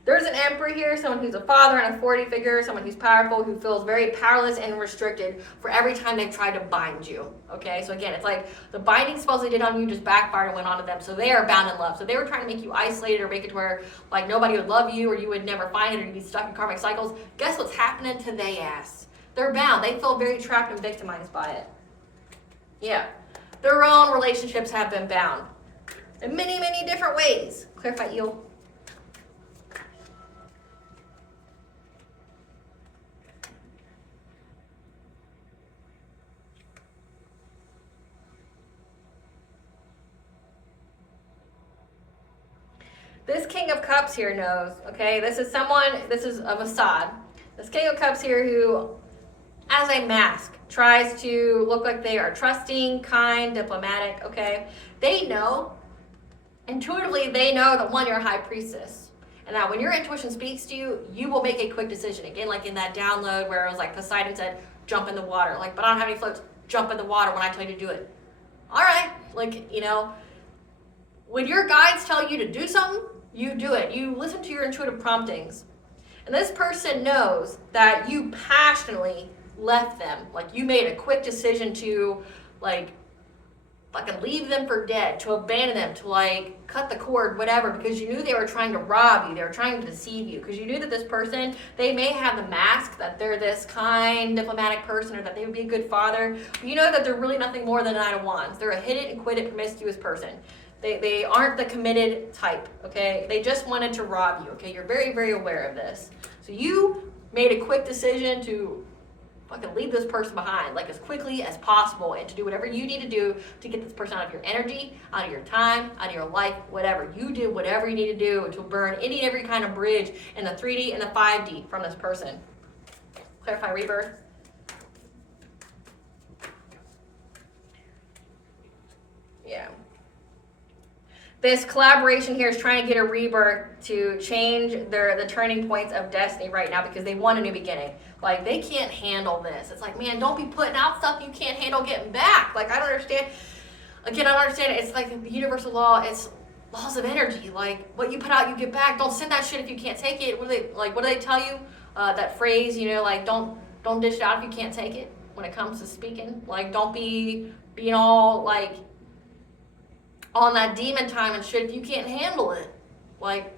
There's an emperor here, someone who's a father and authority figure, someone who's powerful, who feels very powerless and restricted for every time they've tried to bind you. Okay, so again, it's like the binding spells they did on you just backfired and went on to them. So they are bound in love. So they were trying to make you isolated or make it to where, like, nobody would love you, or you would never find it, or you'd be stuck in karmic cycles. Guess what's happening to they ass? They're bound. They feel very trapped and victimized by it. Yeah. Their own relationships have been bound in many, many different ways. Clarify, eel. This King of Cups here knows, okay? This is of Assad. This King of Cups here who, as a mask, tries to look like they are trusting, kind, diplomatic, okay? They know, intuitively, they know that, one, you're a high priestess. And that when your intuition speaks to you, you will make a quick decision. Again, like in that download where it was like Poseidon said, jump in the water. Like, but I don't have any floats, jump in the water when I tell you to do it. All right, like, when your guides tell you to do something, you do it. You listen to your intuitive promptings. And this person knows that you passionately left them. Like, you made a quick decision to, like, fucking leave them for dead, to abandon them, to, like, cut the cord, whatever, because you knew they were trying to rob you. They were trying to deceive you. Because you knew that this person, they may have the mask that they're this kind, diplomatic person, or that they would be a good father. But you know that they're really nothing more than a Knight of Wands. They're a hit it and quit it, promiscuous person. They aren't the committed type, okay? They just wanted to rob you, okay? You're very, very aware of this. So you made a quick decision to fucking leave this person behind, like, as quickly as possible, and to do whatever you need to do to get this person out of your energy, out of your time, out of your life, whatever. You did whatever you need to do to burn any and every kind of bridge in the 3D and the 5D from this person. Clarify Rebirth. Yeah. This collaboration here is trying to get a rebirth to change the turning points of destiny right now because they want a new beginning. Like, they can't handle this. It's like, man, don't be putting out stuff you can't handle getting back. Like, I don't understand. Again, I don't understand it. It's like the universal law. It's laws of energy. Like, what you put out, you get back. Don't send that shit if you can't take it. What do they tell you? That phrase, you know, like, don't dish it out if you can't take it when it comes to speaking. Like, don't be being all, like, on that demon time and shit if you can't handle it. Like,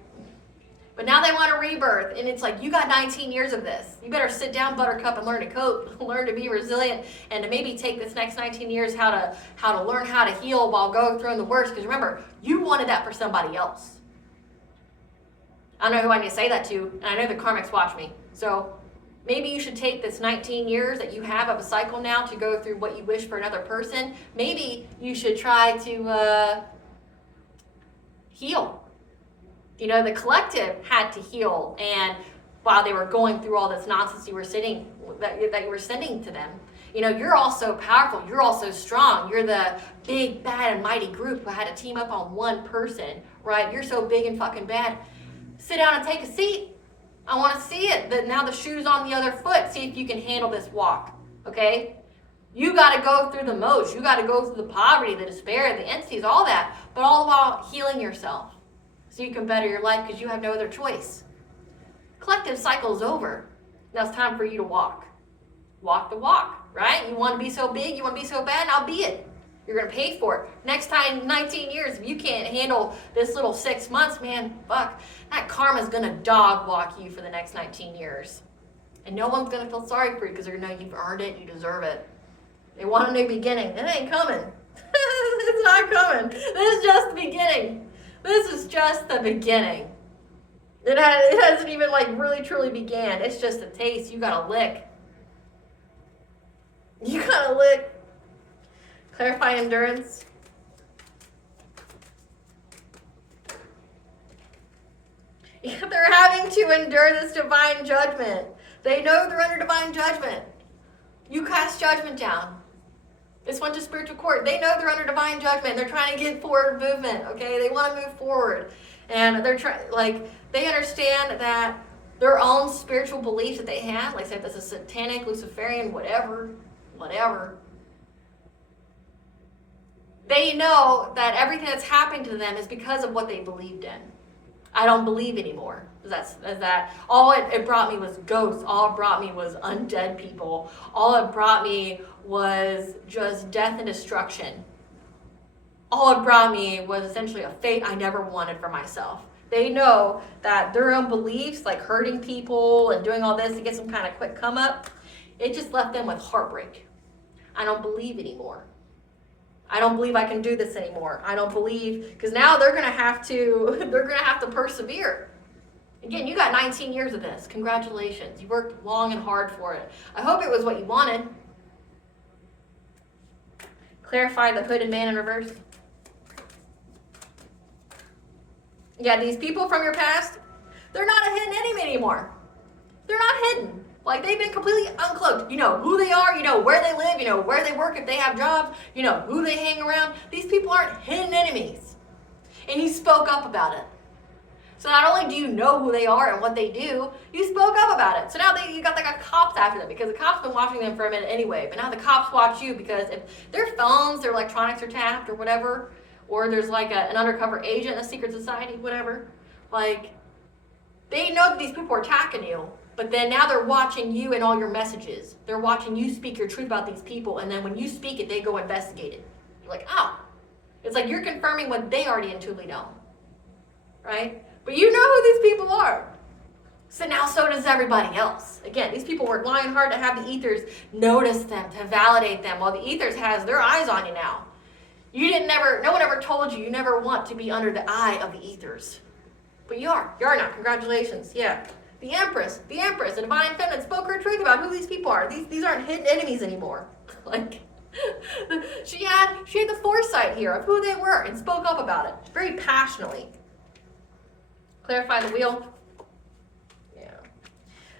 but now they want a rebirth, and it's like, you got 19 years of this. You better sit down, buttercup, and learn to cope, learn to be resilient, and to maybe take this next 19 years how to learn how to heal while going through the worst. Because remember, you wanted that for somebody else. I don't know who I need to say that to, and I know the Karmics watch me. So maybe you should take this 19 years that you have of a cycle now to go through what you wish for another person. Maybe you should try to heal. You know, the collective had to heal, and while they were going through all this nonsense you were sending to them, you know, you're all so powerful, you're all so strong, you're the big, bad, and mighty group who had to team up on one person, right? You're so big and fucking bad. Sit down and take a seat. I want to see it. Now the shoe's on the other foot. See if you can handle this walk, okay? You got to go through the most. You got to go through the poverty, the despair, the entities, all that, but all while healing yourself so you can better your life because you have no other choice. Collective cycle's over. Now it's time for you to walk. Walk the walk, right? You want to be so big, you want to be so bad, now be it. You're going to pay for it. Next time, 19 years, if you can't handle this little 6 months, man, fuck, that karma's going to dog walk you for the next 19 years. And no one's going to feel sorry for you because they're going to know you've earned it, you deserve it. They want a new beginning. It ain't coming. It's not coming. This is just the beginning. This is just the beginning. It hasn't even like really truly began. It's just a taste. You got to lick. You got to lick. Clarify endurance. They're having to endure this divine judgment. They know they're under divine judgment. You cast judgment down. This went to spiritual court. They know they're under divine judgment. They're trying to get forward movement, okay? They want to move forward. And they're they understand that their own spiritual beliefs that they have, like say if this is satanic, Luciferian, whatever. They know that everything that's happened to them is because of what they believed in. I don't believe anymore. All it brought me was ghosts. All it brought me was undead people. All it brought me was just death and destruction. All it brought me was essentially a fate I never wanted for myself. They know that their own beliefs, like hurting people and doing all this to get some kind of quick come up, it just left them with heartbreak. I don't believe anymore. I don't believe I can do this anymore. I don't believe, because now they're gonna have to persevere. Again, you got 19 years of this. Congratulations. You worked long and hard for it. I hope it was what you wanted. Clarify the hooded man in reverse. Yeah, these people from your past, they're not a hidden enemy anymore. They're not hidden. Like, they've been completely uncloaked. You know who they are, you know where they live, you know where they work if they have jobs, you know who they hang around. These people aren't hidden enemies. And you spoke up about it. So not only do you know who they are and what they do, you spoke up about it. So now you got cops after them because the cops been watching them for a minute anyway. But now the cops watch you because if their phones, their electronics are tapped or whatever, or there's like an undercover agent in a secret society, whatever, like, they know that these people are attacking you. But then now they're watching you and all your messages. They're watching you speak your truth about these people. And then when you speak it, they go investigate it. You're like, oh. It's like you're confirming what they already intuitively know. Right? But you know who these people are. So now so does everybody else. Again, these people work long and hard to have the ethers notice them, to validate them. While the ethers has their eyes on you now. No one ever told you never want to be under the eye of the ethers. But you are. You are now. Congratulations. Yeah. The Empress, the Divine Feminine spoke her truth about who these people are. These aren't hidden enemies anymore. Like, she had the foresight here of who they were and spoke up about it very passionately. Clarify the wheel.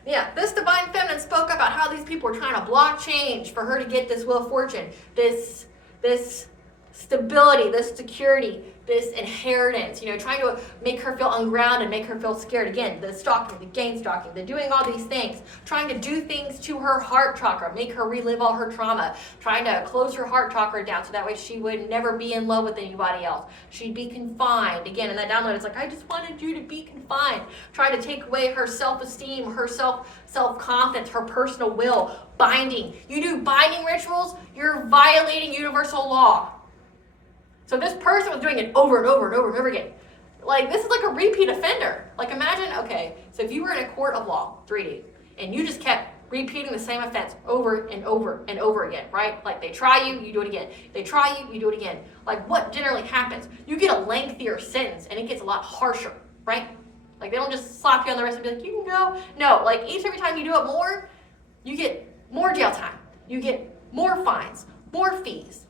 Yeah, this Divine Feminine spoke about how these people were trying to block change for her to get this Wheel of Fortune, this stability, this security, this inheritance, trying to make her feel ungrounded, make her feel scared. Again, the stalking, the gain stalking, the doing all these things, trying to do things to her heart chakra, make her relive all her trauma, trying to close her heart chakra down so that way she would never be in love with anybody else. She'd be confined. Again, in that download, it's like, I just wanted you to be confined. Trying to take away her self-esteem, her self-confidence, her personal will. Binding. You do binding rituals, you're violating universal law. So this person was doing it over and over and over and over again. Like, this is like a repeat offender. Like, imagine, okay, so if you were in a court of law, 3D, and you just kept repeating the same offense over and over and over again, right? Like, they try you, you do it again. They try you, you do it again. Like, what generally happens? You get a lengthier sentence, and it gets a lot harsher, right? Like, they don't just slap you on the wrist and be like, you can go. No, like, every time you do it more, you get more jail time. You get more fines, more fees.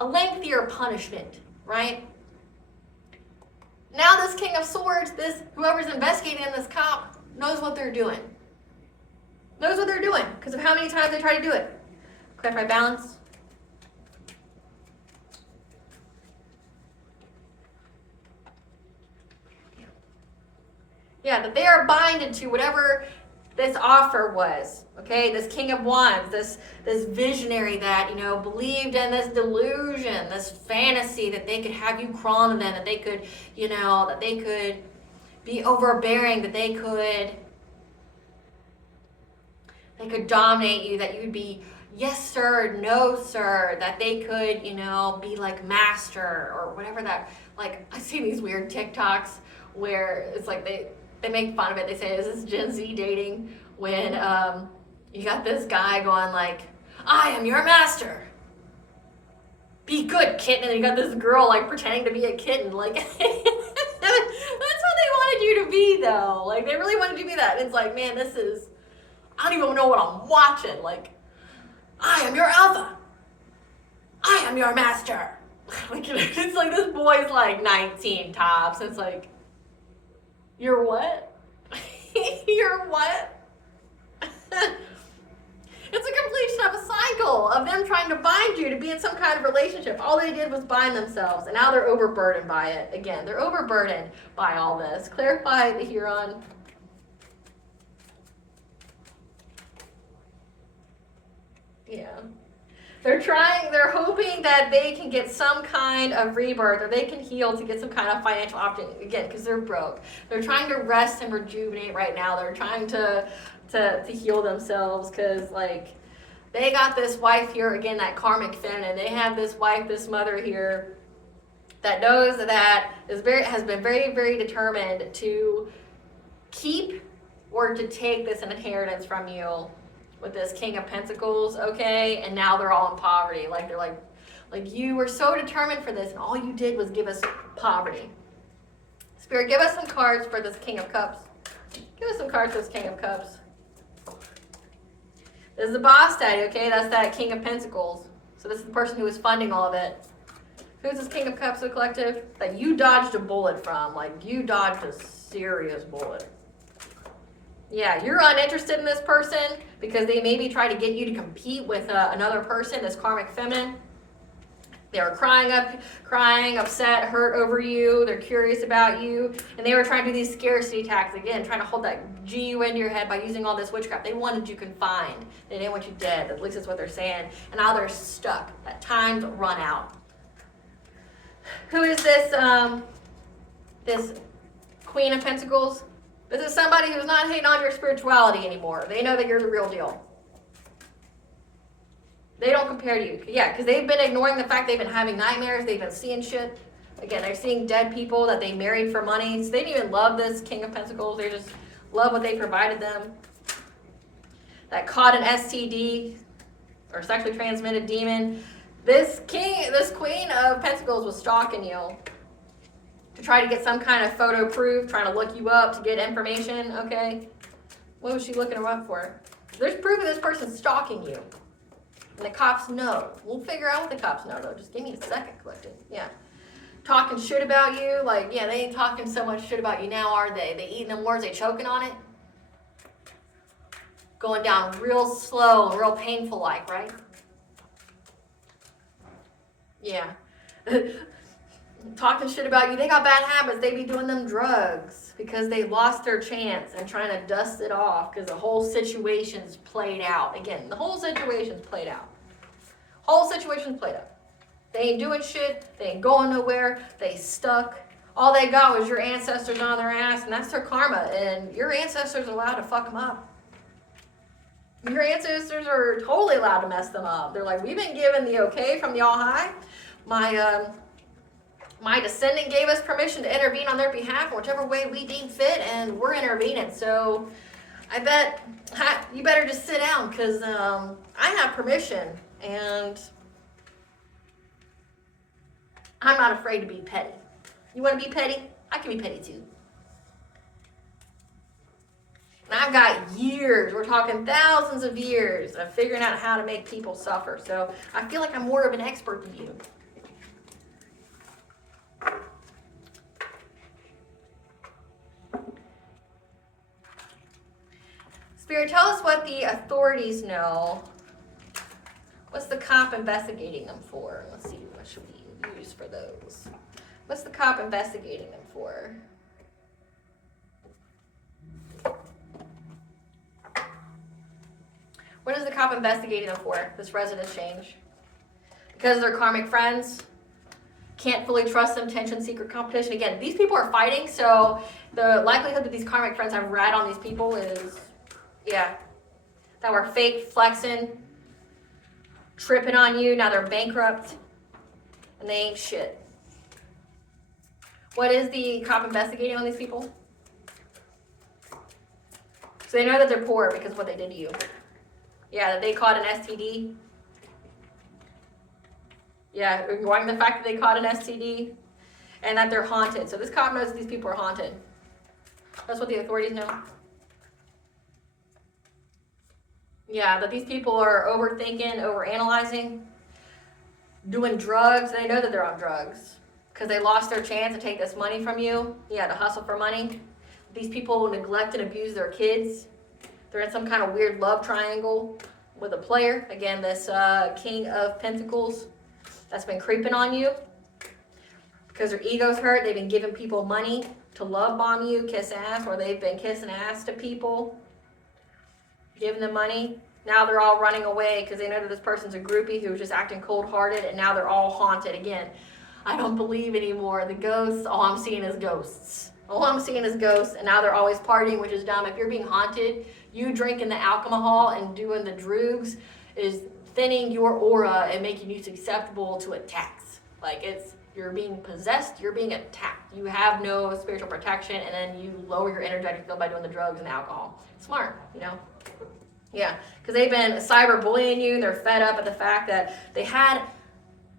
A lengthier punishment, right? Now this King of Swords, whoever's investigating this cop, knows what they're doing. Knows what they're doing because of how many times they try to do it. Clarify balance. Yeah, that they are binded to whatever this offer was, okay? This King of Wands, this visionary that, believed in this delusion, this fantasy that they could have you crawl to them, that they could, that they could be overbearing, that they could dominate you, that you'd be yes sir, no sir, that they could, be like master or whatever that, like, I see these weird TikToks where it's like they make fun of it. They say, is this Gen Z dating? When you got this guy going like, I am your master. Be good, kitten. And you got this girl like pretending to be a kitten. Like, that's what they wanted you to be, though. Like, they really wanted you to be that. And it's like, man, I don't even know what I'm watching. Like, I am your alpha. I am your master. Like, it's like this boy's like 19 tops. It's like, you're what? You're what? It's a completion of a cycle of them trying to bind you to be in some kind of relationship. All they did was bind themselves, and now they're overburdened by it. Again, they're overburdened by all this. Clarify the Huron. Yeah. They're hoping that they can get some kind of rebirth or they can heal to get some kind of financial opportunity. Again, because they're broke. They're trying to rest and rejuvenate right now. They're trying to heal themselves because, like, they got this wife here, again, that karmic feminine. They have this wife, this mother here that knows that has been very, very determined to keep or to take this inheritance from you. With this King of Pentacles, okay? And now they're all in poverty. Like, they're like you were so determined for this, and all you did was give us poverty. Spirit, give us some cards for this King of Cups. Give us some cards for this King of Cups. This is the boss daddy, okay? That's that King of Pentacles. So this is the person who is funding all of it. Who's this King of Cups, the collective? That you dodged a bullet from. Like, you dodged a serious bullet. Yeah, you're uninterested in this person because they maybe try to get you to compete with another person, this karmic feminine. They were crying, upset, hurt over you. They're curious about you. And they were trying to do these scarcity attacks. Again, trying to hold that GU into your head by using all this witchcraft. They wanted you confined. They didn't want you dead. At least that's what they're saying. And now they're stuck. That time's run out. Who is this Queen of Pentacles? This is somebody who's not hating on your spirituality anymore. They know that you're the real deal. They don't compare to you. Yeah, because they've been ignoring the fact they've been having nightmares. They've been seeing shit. Again, they're seeing dead people that they married for money. So they didn't even love this King of Pentacles. They just love what they provided them. That caught an STD or sexually transmitted demon. This Queen of Pentacles was stalking you. To try to get some kind of photo proof, trying to look you up to get information, okay? What was she looking her up for? There's proof of this person stalking you. And the cops know. We'll figure out what the cops know, though. Just give me a second, collective. Yeah. Talking shit about you. Like, yeah, they ain't talking so much shit about you now, are they? They eating them words, they choking on it? Going down real slow, real painful like, right? Yeah. talking shit about you. They got bad habits. They be doing them drugs because they lost their chance and trying to dust it off because the whole situation's played out. Again, the whole situation's played out. Whole situation's played out. They ain't doing shit. They ain't going nowhere. They stuck. All they got was your ancestors on their ass, and that's their karma. And your ancestors are allowed to fuck them up. Your ancestors are totally allowed to mess them up. They're like, we've been given the okay from the All High. My descendant gave us permission to intervene on their behalf in whichever way we deem fit, and we're intervening. So I bet you better just sit down because I have permission, and I'm not afraid to be petty. You want to be petty? I can be petty too. And I've got years, we're talking thousands of years of figuring out how to make people suffer. So I feel like I'm more of an expert than you. Spirit, tell us what the authorities know. What's the cop investigating them for? Let's see, what should we use for those? What's the cop investigating them for? What is the cop investigating them for, this residence change? Because they're karmic friends? Can't fully trust them, tension, secret competition. Again, these people are fighting, so the likelihood that these karmic friends have rat on these people is, yeah, that were fake, flexing, tripping on you. Now they're bankrupt, and they ain't shit. What is the cop investigating on these people? So they know that they're poor because of what they did to you. Yeah, that they caught an STD. Yeah, ignoring the fact that they caught an STD. And that they're haunted. So this cop knows that these people are haunted. That's what the authorities know. Yeah, that these people are overthinking, overanalyzing, doing drugs. They know that they're on drugs because they lost their chance to take this money from you. Yeah, to hustle for money. These people neglect and abuse their kids. They're in some kind of weird love triangle with a player. Again, this King of Pentacles that's been creeping on you. Because their ego's hurt, they've been giving people money to love bomb you, kiss ass, or they've been kissing ass to people, giving them money. Now they're all running away because they know that this person's a groupie who's just acting cold-hearted, and now they're all haunted again. I don't believe anymore. The ghosts, all I'm seeing is ghosts. All I'm seeing is ghosts, and now they're always partying, which is dumb. If you're being haunted, you drinking the alcohol and doing the drugs is thinning your aura and making you susceptible to attacks. Like you're being possessed, you're being attacked. You have no spiritual protection, and then you lower your energetic field by doing the drugs and the alcohol. Smart, you know? Yeah, because they've been cyberbullying you. They're fed up at the fact that they had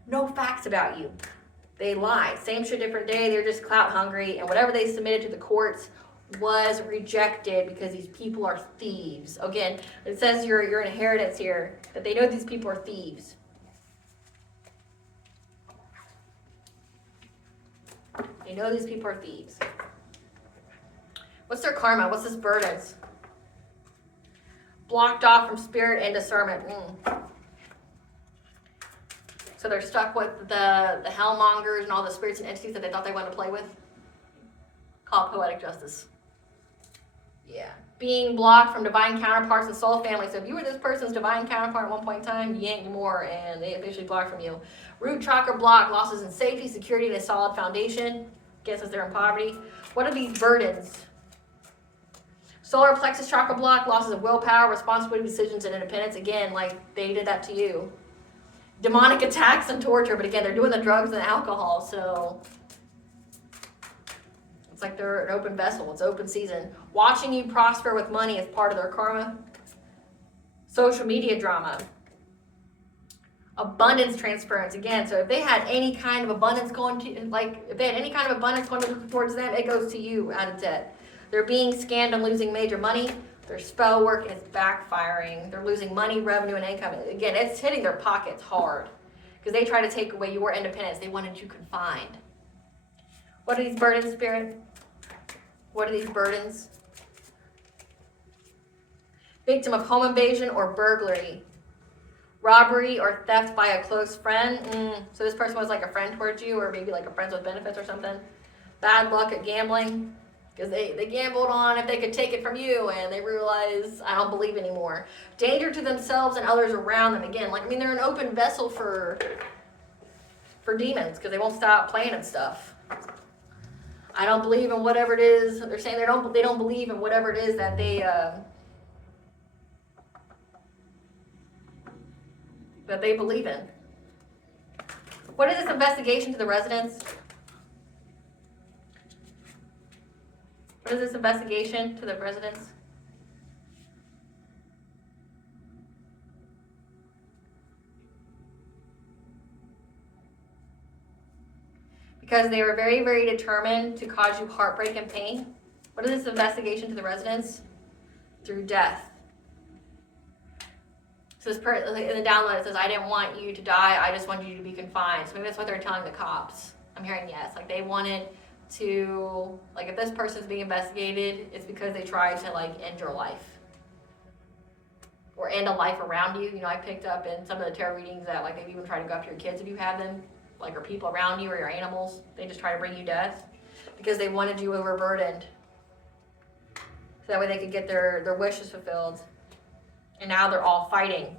no facts about you. They lied. Same shit, different day. They're just clout hungry, and whatever they submitted to the courts was rejected because these people are thieves. Again, it says your inheritance here, that they know these people are thieves. They know these people are thieves. What's their karma? What's this burdens? Blocked off from spirit and discernment. So they're stuck with the hellmongers and all the spirits and entities that they thought they wanted to play with. Called poetic justice. Yeah. Being blocked from divine counterparts and soul family. So if you were this person's divine counterpart at one point in time, you ain't anymore, and they officially blocked from you. Root chakra block, losses in safety, security, and a solid foundation. Guesses they're in poverty. What are these burdens? Solar plexus chakra block, losses of willpower, responsibility, decisions, and independence. Again, like they did that to you. Demonic attacks and torture, but again, they're doing the drugs and the alcohol, so it's like they're an open vessel. It's open season. Watching you prosper with money is part of their karma. Social media drama. Abundance transference. Again, so if they had any kind of abundance going towards them, it goes to you out of debt. They're being scammed and losing major money. Their spell work is backfiring. They're losing money, revenue, and income. Again, it's hitting their pockets hard because they try to take away your independence. They wanted you confined. What are these burdens, Spirit? What are these burdens? Victim of home invasion or burglary. Robbery or theft by a close friend. So this person was like a friend towards you, or maybe like a friends with benefits or something. Bad luck at gambling, because they gambled on if they could take it from you, and they realize, I don't believe anymore. Danger to themselves and others around them. Again, like, I mean, they're an open vessel for demons, because they won't stop playing and stuff. I don't believe in whatever it is. They're saying they don't believe in whatever it is that they believe in. What is this investigation to the residents? What is this investigation to the residents? Because they were very, very determined to cause you heartbreak and pain. What is this investigation to the residents? Through death. So this in the download it says, I didn't want you to die, I just wanted you to be confined. So maybe that's what they're telling the cops. I'm hearing yes. Like, they wanted to, like, if this person's being investigated, it's because they tried to, like, end your life. Or end a life around you. You know, I picked up in some of the tarot readings that, like, they've even tried to go after your kids if you have them. Like, or people around you or your animals. They just try to bring you death. Because they wanted you overburdened. So that way they could get their wishes fulfilled. And now they're all fighting.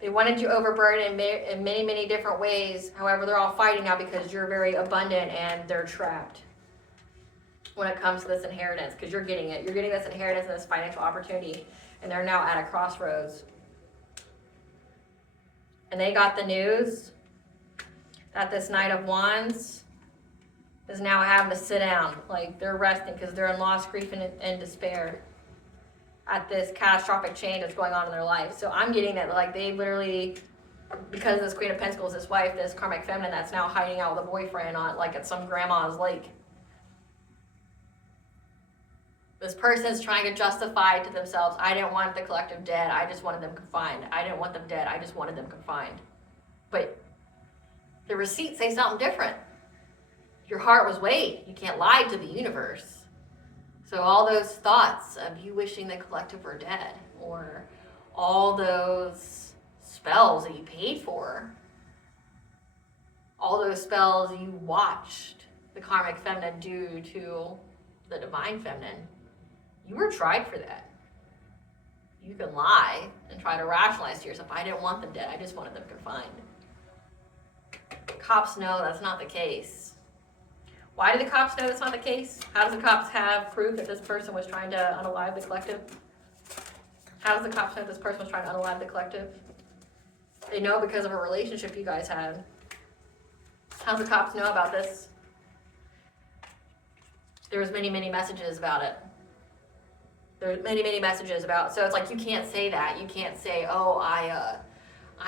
They wanted you overburdened in many, many different ways. However, they're all fighting now because you're very abundant and they're trapped when it comes to this inheritance, because you're getting it. You're getting this inheritance and this financial opportunity, and they're now at a crossroads. And they got the news that this Knight of Wands is now having to sit down. Like, they're resting because they're in loss, grief, and despair at this catastrophic change that's going on in their life. So I'm getting that, like, they literally, because this Queen of Pentacles, this wife, this karmic feminine that's now hiding out with a boyfriend on, like, at some grandma's lake. This person's trying to justify to themselves, I didn't want the collective dead, I just wanted them confined. I didn't want them dead, I just wanted them confined. But the receipts say something different. Your heart was weighed. You can't lie to the universe. So all those thoughts of you wishing the collective were dead, or all those spells that you paid for, all those spells you watched the karmic feminine do to the divine feminine, you were tried for that. You can lie and try to rationalize to yourself, I didn't want them dead, I just wanted them confined. Cops know that's not the case. Why do the cops know that's not the case? How does the cops have proof that this person was trying to unalive the collective? How does the cops know this person was trying to unalive the collective? They know because of a relationship you guys had. How do the cops know about this? There was many, many messages about it. There's many, many messages about, so it's like, you can't say that. You can't say, oh, I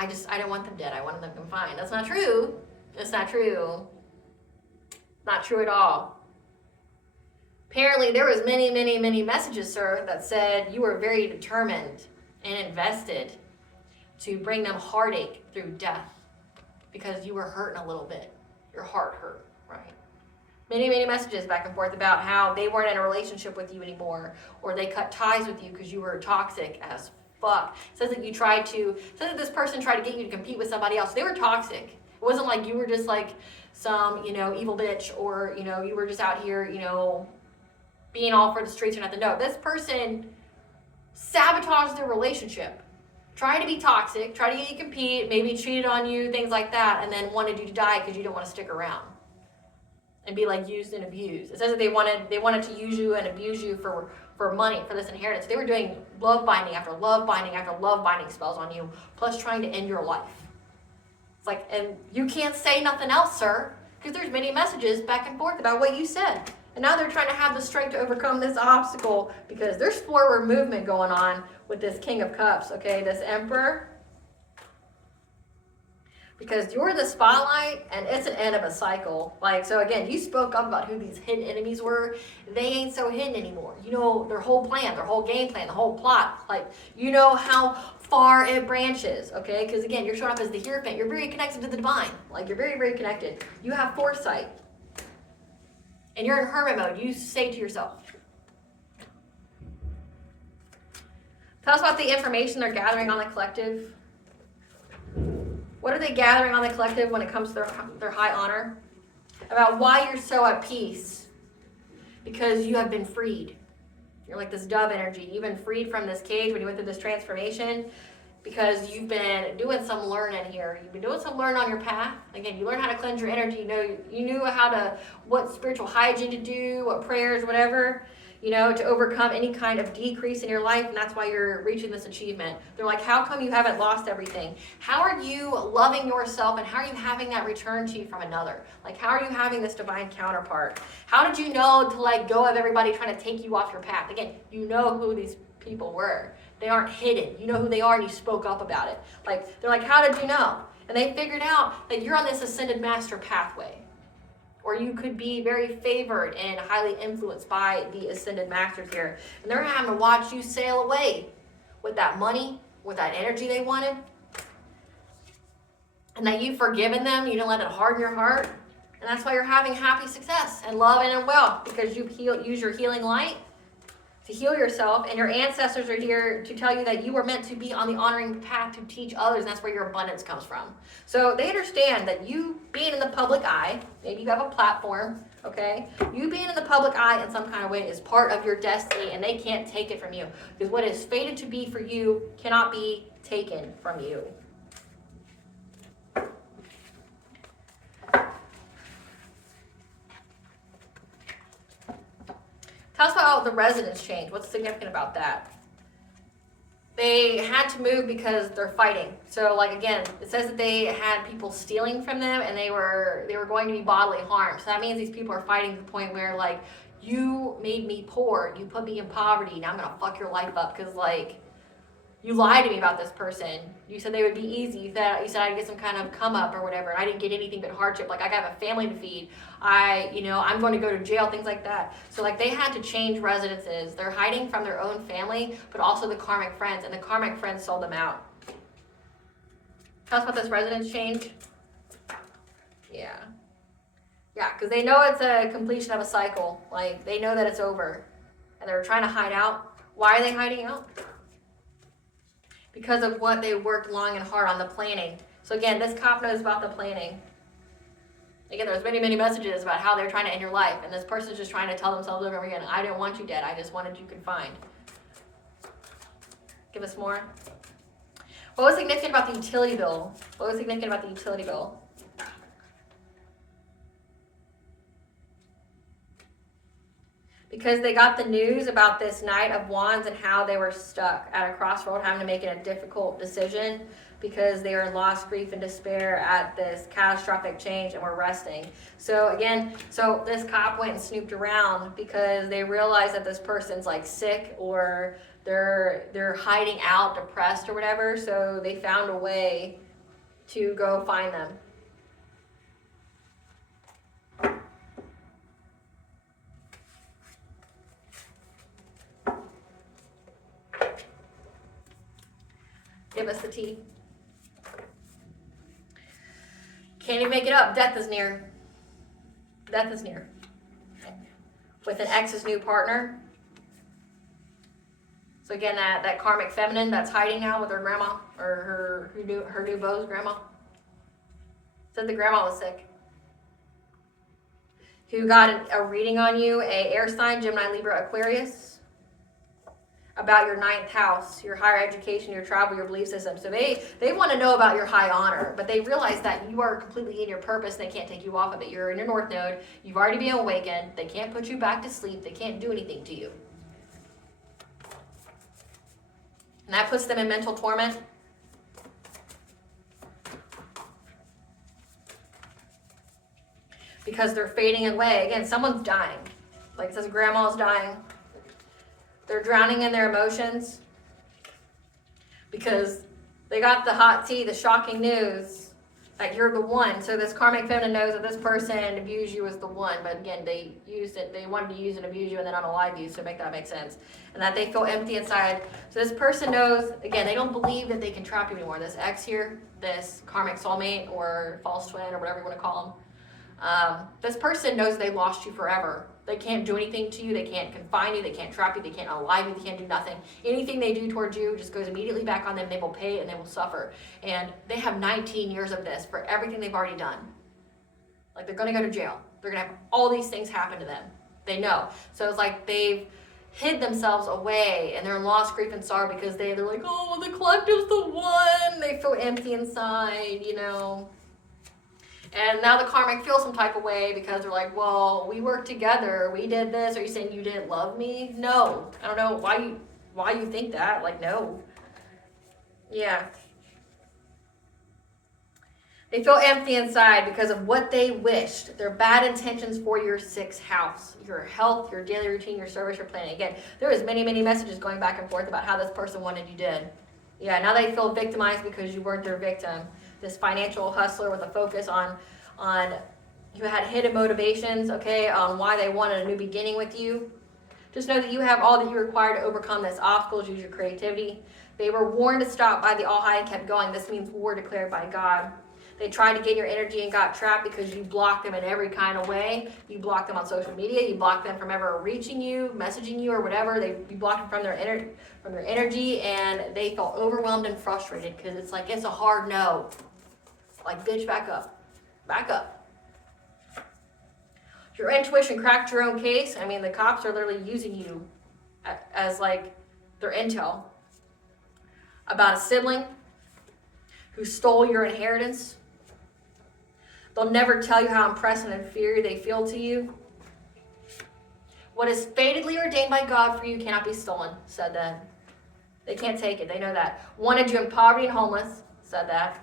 didn't want them dead, I wanted them confined. That's not true. It's not true. Not true at all. Apparently, there was many, many, many messages, sir, that said you were very determined and invested to bring them heartache through death because you were hurting a little bit. Your heart hurt, right? Many, many messages back and forth about how they weren't in a relationship with you anymore, or they cut ties with you because you were toxic as fuck. It says that this person tried to get you to compete with somebody else. They were toxic. It wasn't like you were just like some, evil bitch, or, you were just out here, being all for the streets or nothing. No, this person sabotaged their relationship, trying to be toxic, trying to get you to compete, maybe cheated on you, things like that, and then wanted you to die because you didn't want to stick around and be like used and abused. It says that they wanted to use you and abuse you for money, for this inheritance. They were doing love binding after love binding after love binding spells on you, plus trying to end your life. It's like, and you can't say nothing else, sir, because there's many messages back and forth about what you said. And now they're trying to have the strength to overcome this obstacle because there's forward movement going on with this King of Cups, okay, this Emperor. Because you're the spotlight and it's an end of a cycle. Like, so again, you spoke up about who these hidden enemies were. They ain't so hidden anymore. You know their whole plan, their whole game plan, the whole plot. Like, you know how far it branches, okay? Because again, you're showing up as the Hierophant. You're very connected to the divine. Like, you're very, very connected. You have foresight. And you're in hermit mode. You say to yourself. Tell us about the information they're gathering on the collective. What are they gathering on the collective when it comes to their high honor? About why you're so at peace. Because you have been freed. You're like this dove energy. You've been freed from this cage when you went through this transformation because you've been doing some learning here. You've been doing some learning on your path. Again, you learn how to cleanse your energy. You knew what spiritual hygiene to do, what prayers, whatever, to overcome any kind of decrease in your life, and that's why you're reaching this achievement. They're like, how come you haven't lost everything? How are you loving yourself, and how are you having that return to you from another? Like, how are you having this divine counterpart? How did you know to let go of everybody trying to take you off your path? Again, you know who these people were. They aren't hidden. You know who they are, and you spoke up about it. Like, they're like, how did you know? And they figured out that you're on this ascended master pathway. Or you could be very favored and highly influenced by the ascended masters here. And they're having to watch you sail away with that money, with that energy they wanted. And that you've forgiven them, you didn't let it harden your heart. And that's why you're having happy success and love and in wealth, because you use your healing light to heal yourself. And your ancestors are here to tell you that you were meant to be on the honoring path to teach others, and that's where your abundance comes from. So they understand that you being in the public eye, maybe you have a platform, okay? You being in the public eye in some kind of way is part of your destiny, and they can't take it from you. Because what is fated to be for you cannot be taken from you. Tell us about the residence change. What's significant about that? They had to move because they're fighting. So, like, again, it says that they had people stealing from them, and they were going to be bodily harmed. So that means these people are fighting to the point where, like, you made me poor, you put me in poverty, now I'm gonna fuck your life up because, like, you lied to me about this person. You said they would be easy. You said I'd get some kind of come up or whatever. And I didn't get anything but hardship. Like, I got a family to feed. I'm going to go to jail, things like that. So, like, they had to change residences. They're hiding from their own family, but also the karmic friends. And the karmic friends sold them out. Tell us about this residence change. Yeah, because they know it's a completion of a cycle. Like, they know that it's over. And they're trying to hide out. Why are they hiding out? Because of what they worked long and hard on, the planning. So again, this cop knows about the planning. Again, there's many, many messages about how they're trying to end your life. And this person's just trying to tell themselves over and over again, I didn't want you dead. I just wanted you confined. Give us more. What was significant about the utility bill? What was significant about the utility bill? Because they got the news about this Knight of Wands and how they were stuck at a crossroad, having to make a difficult decision because they were in loss, grief, and despair at this catastrophic change and were resting. So again, this cop went and snooped around because they realized that this person's like sick or they're hiding out, depressed or whatever. So they found a way to go find them. Give us the tea. Can't even make it up. Death is near. Death is near. With an ex's new partner. So again, that karmic feminine that's hiding now with her grandma or her new beau's grandma. Said the grandma was sick. Who got a reading on you, a air sign, Gemini, Libra, Aquarius. About your 9th house, your higher education, your travel, your belief system. So they want to know about your high honor, but they realize that you are completely in your purpose and they can't take you off of it. You're in your North Node. You've already been awakened. They can't put you back to sleep. They can't do anything to you. And that puts them in mental torment. Because they're fading away. Again, someone's dying. Like it says, grandma's dying. They're drowning in their emotions because they got the hot tea, the shocking news that you're the one. So this karmic feminine knows that this person views you as the one, but again, they wanted to use and abuse you and then unalive you, so make that make sense. And that they feel empty inside. So this person knows, again, they don't believe that they can trap you anymore. This ex here, this karmic soulmate or false twin or whatever you want to call them, this person knows they lost you forever. They can't do anything to you. They can't confine you. They can't trap you. They can't unalive you. They can't do nothing. Anything they do towards you just goes immediately back on them. They will pay and they will suffer. And they have 19 years of this for everything they've already done. Like, they're going to go to jail. They're going to have all these things happen to them. They know. So it's like they've hid themselves away and they're in lost grief and sorrow because they're like, oh, the collective's the one. They feel empty inside, you know. And now the karmic feels some type of way because they're like, well, we worked together, we did this. Are you saying you didn't love me? No. I don't know why you think that. Like, no. Yeah. They feel empty inside because of what they wished. Their bad intentions for your 6th house, your health, your daily routine, your service, your planning. Again, there was many, many messages going back and forth about how this person wanted you dead. Yeah, now they feel victimized because you weren't their victim. This financial hustler with a focus on you had hidden motivations, okay, on why they wanted a new beginning with you. Just know that you have all that you require to overcome this obstacles. Use your creativity. They were warned to stop by the All High and kept going. This means war declared by God. They tried to get your energy and got trapped because you blocked them in every kind of way. You blocked them on social media. You blocked them from ever reaching you, messaging you, or whatever. You blocked them from their energy, and they felt overwhelmed and frustrated because it's like, it's a hard no. Like, bitch, back up. Back up. Your intuition cracked your own case. I mean, the cops are literally using you as like their intel about a sibling who stole your inheritance. They'll never tell you how impressed and inferior they feel to you. What is fatedly ordained by God for you cannot be stolen, said that. They can't take it. They know that. Wanted you in poverty and homeless, said that.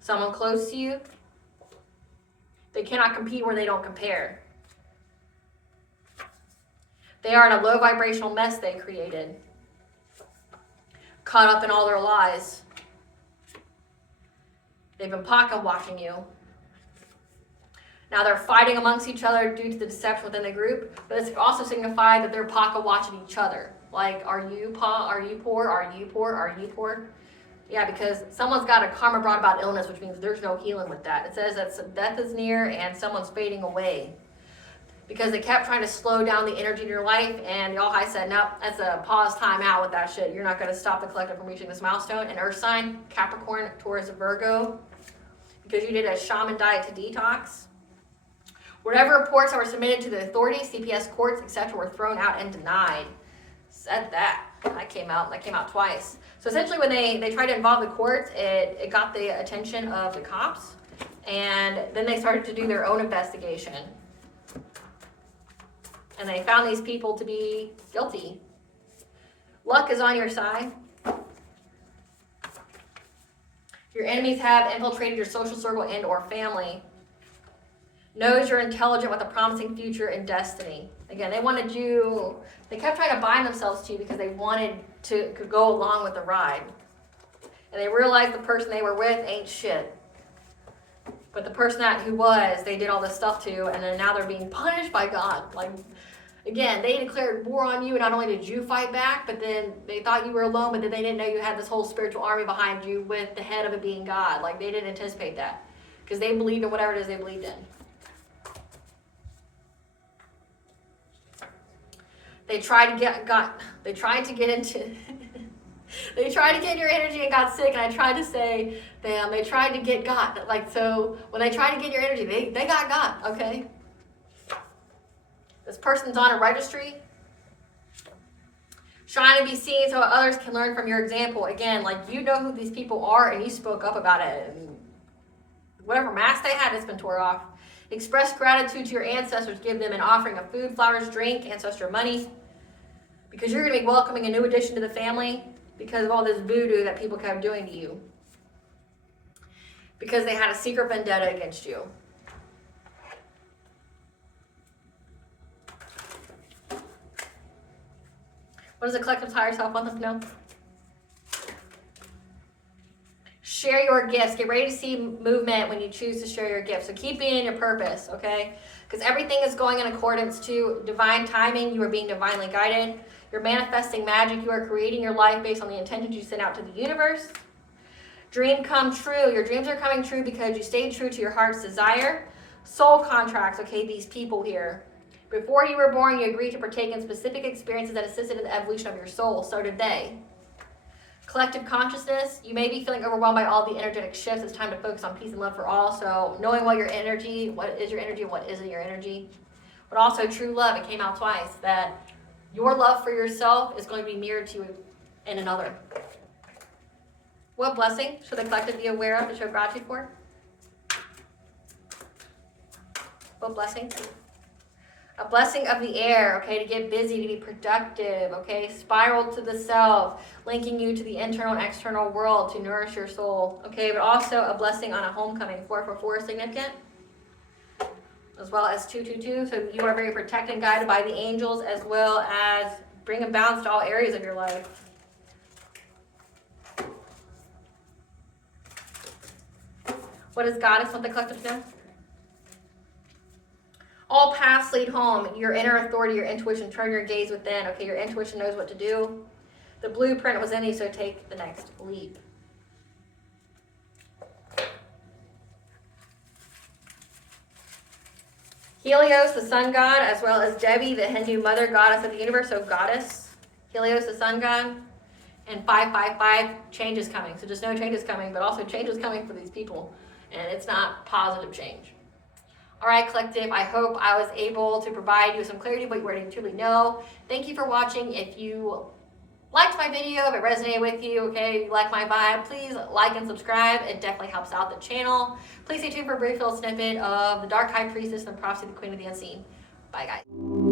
Someone close to you, they cannot compete where they don't compare. They are in a low vibrational mess they created. Caught up in all their lies. They've been pocket watching you. Now they're fighting amongst each other due to the deception within the group, but it's also signified that they're pocket watching each other. Like, are you poor? Are you poor? Are you poor? Yeah, because someone's got a karma brought about illness, which means there's no healing with that. It says that death is near and someone's fading away. Because they kept trying to slow down the energy in your life, and the All High said, nope, that's a pause, time out with that shit. You're not going to stop the collective from reaching this milestone. And Earth sign, Capricorn, Taurus, Virgo, because you did a shaman diet to detox. Whatever reports that were submitted to the authorities, CPS courts, etc., were thrown out and denied. Said that. That came out twice. So essentially when they tried to involve the courts, it got the attention of the cops, and then they started to do their own investigation. And they found these people to be guilty. Luck is on your side. Your enemies have infiltrated your social circle and or family. Knows you're intelligent with a promising future and destiny. Again, they kept trying to bind themselves to you because they wanted to go along with the ride. And they realized the person they were with ain't shit. But the person they did all this stuff to, and then now they're being punished by God. Like, again, they declared war on you, and not only did you fight back, but then they thought you were alone, but then they didn't know you had this whole spiritual army behind you with the head of it being God. Like, they didn't anticipate that because they believed in whatever it is they believed in. They tried to get your energy and got sick, and I tried to say, damn, they tried to get God. Like, so when they tried to get your energy, they got God, okay? This person's on a registry, trying to be seen so others can learn from your example. Again, like, you know who these people are, and you spoke up about it, and whatever mask they had, it's been tore off. Express gratitude to your ancestors. Give them an offering of food, flowers, drink, ancestor money. Because you're going to be welcoming a new addition to the family because of all this voodoo that people kept doing to you. Because they had a secret vendetta against you. What does the collective's higher self want them to know? Share your gifts. Get ready to see movement when you choose to share your gifts. So keep being your purpose, okay? Because everything is going in accordance to divine timing. You are being divinely guided. You're manifesting magic. You are creating your life based on the intentions you send out to the universe. Dream come true. Your dreams are coming true because you stayed true to your heart's desire. Soul contracts, okay, these people here. Before you were born, you agreed to partake in specific experiences that assisted in the evolution of your soul. So did they. Collective consciousness, you may be feeling overwhelmed by all the energetic shifts. It's time to focus on peace and love for all. So knowing what is your energy and what isn't your energy. But also true love, it came out twice, that your love for yourself is going to be mirrored to you in another. What blessing should the collective be aware of to show gratitude for? What blessing? A blessing of the air, okay, to get busy, to be productive, okay, spiral to the self, linking you to the internal and external world to nourish your soul, okay, but also a blessing on a homecoming. 444 is significant, as well as 222, so you are very protected and guided by the angels, as well as bringing balance to all areas of your life. What does Goddess want the collective to know? All paths lead home. Your inner authority, your intuition, turn your gaze within. Okay, your intuition knows what to do. The blueprint was in you, so take the next leap. Helios, the sun god, as well as Devi, the Hindu mother goddess of the universe, so goddess. Helios, the sun god. And 555, change is coming. So just know change is coming, but also change is coming for these people. And it's not positive change. All right, collective, I hope I was able to provide you with some clarity of what you already truly know. Thank you for watching. If you liked my video, if it resonated with you, okay, if you like my vibe, please like and subscribe. It definitely helps out the channel. Please stay tuned for a brief little snippet of the Dark High Priestess and the Prophecy of the Queen of the Unseen. Bye, guys.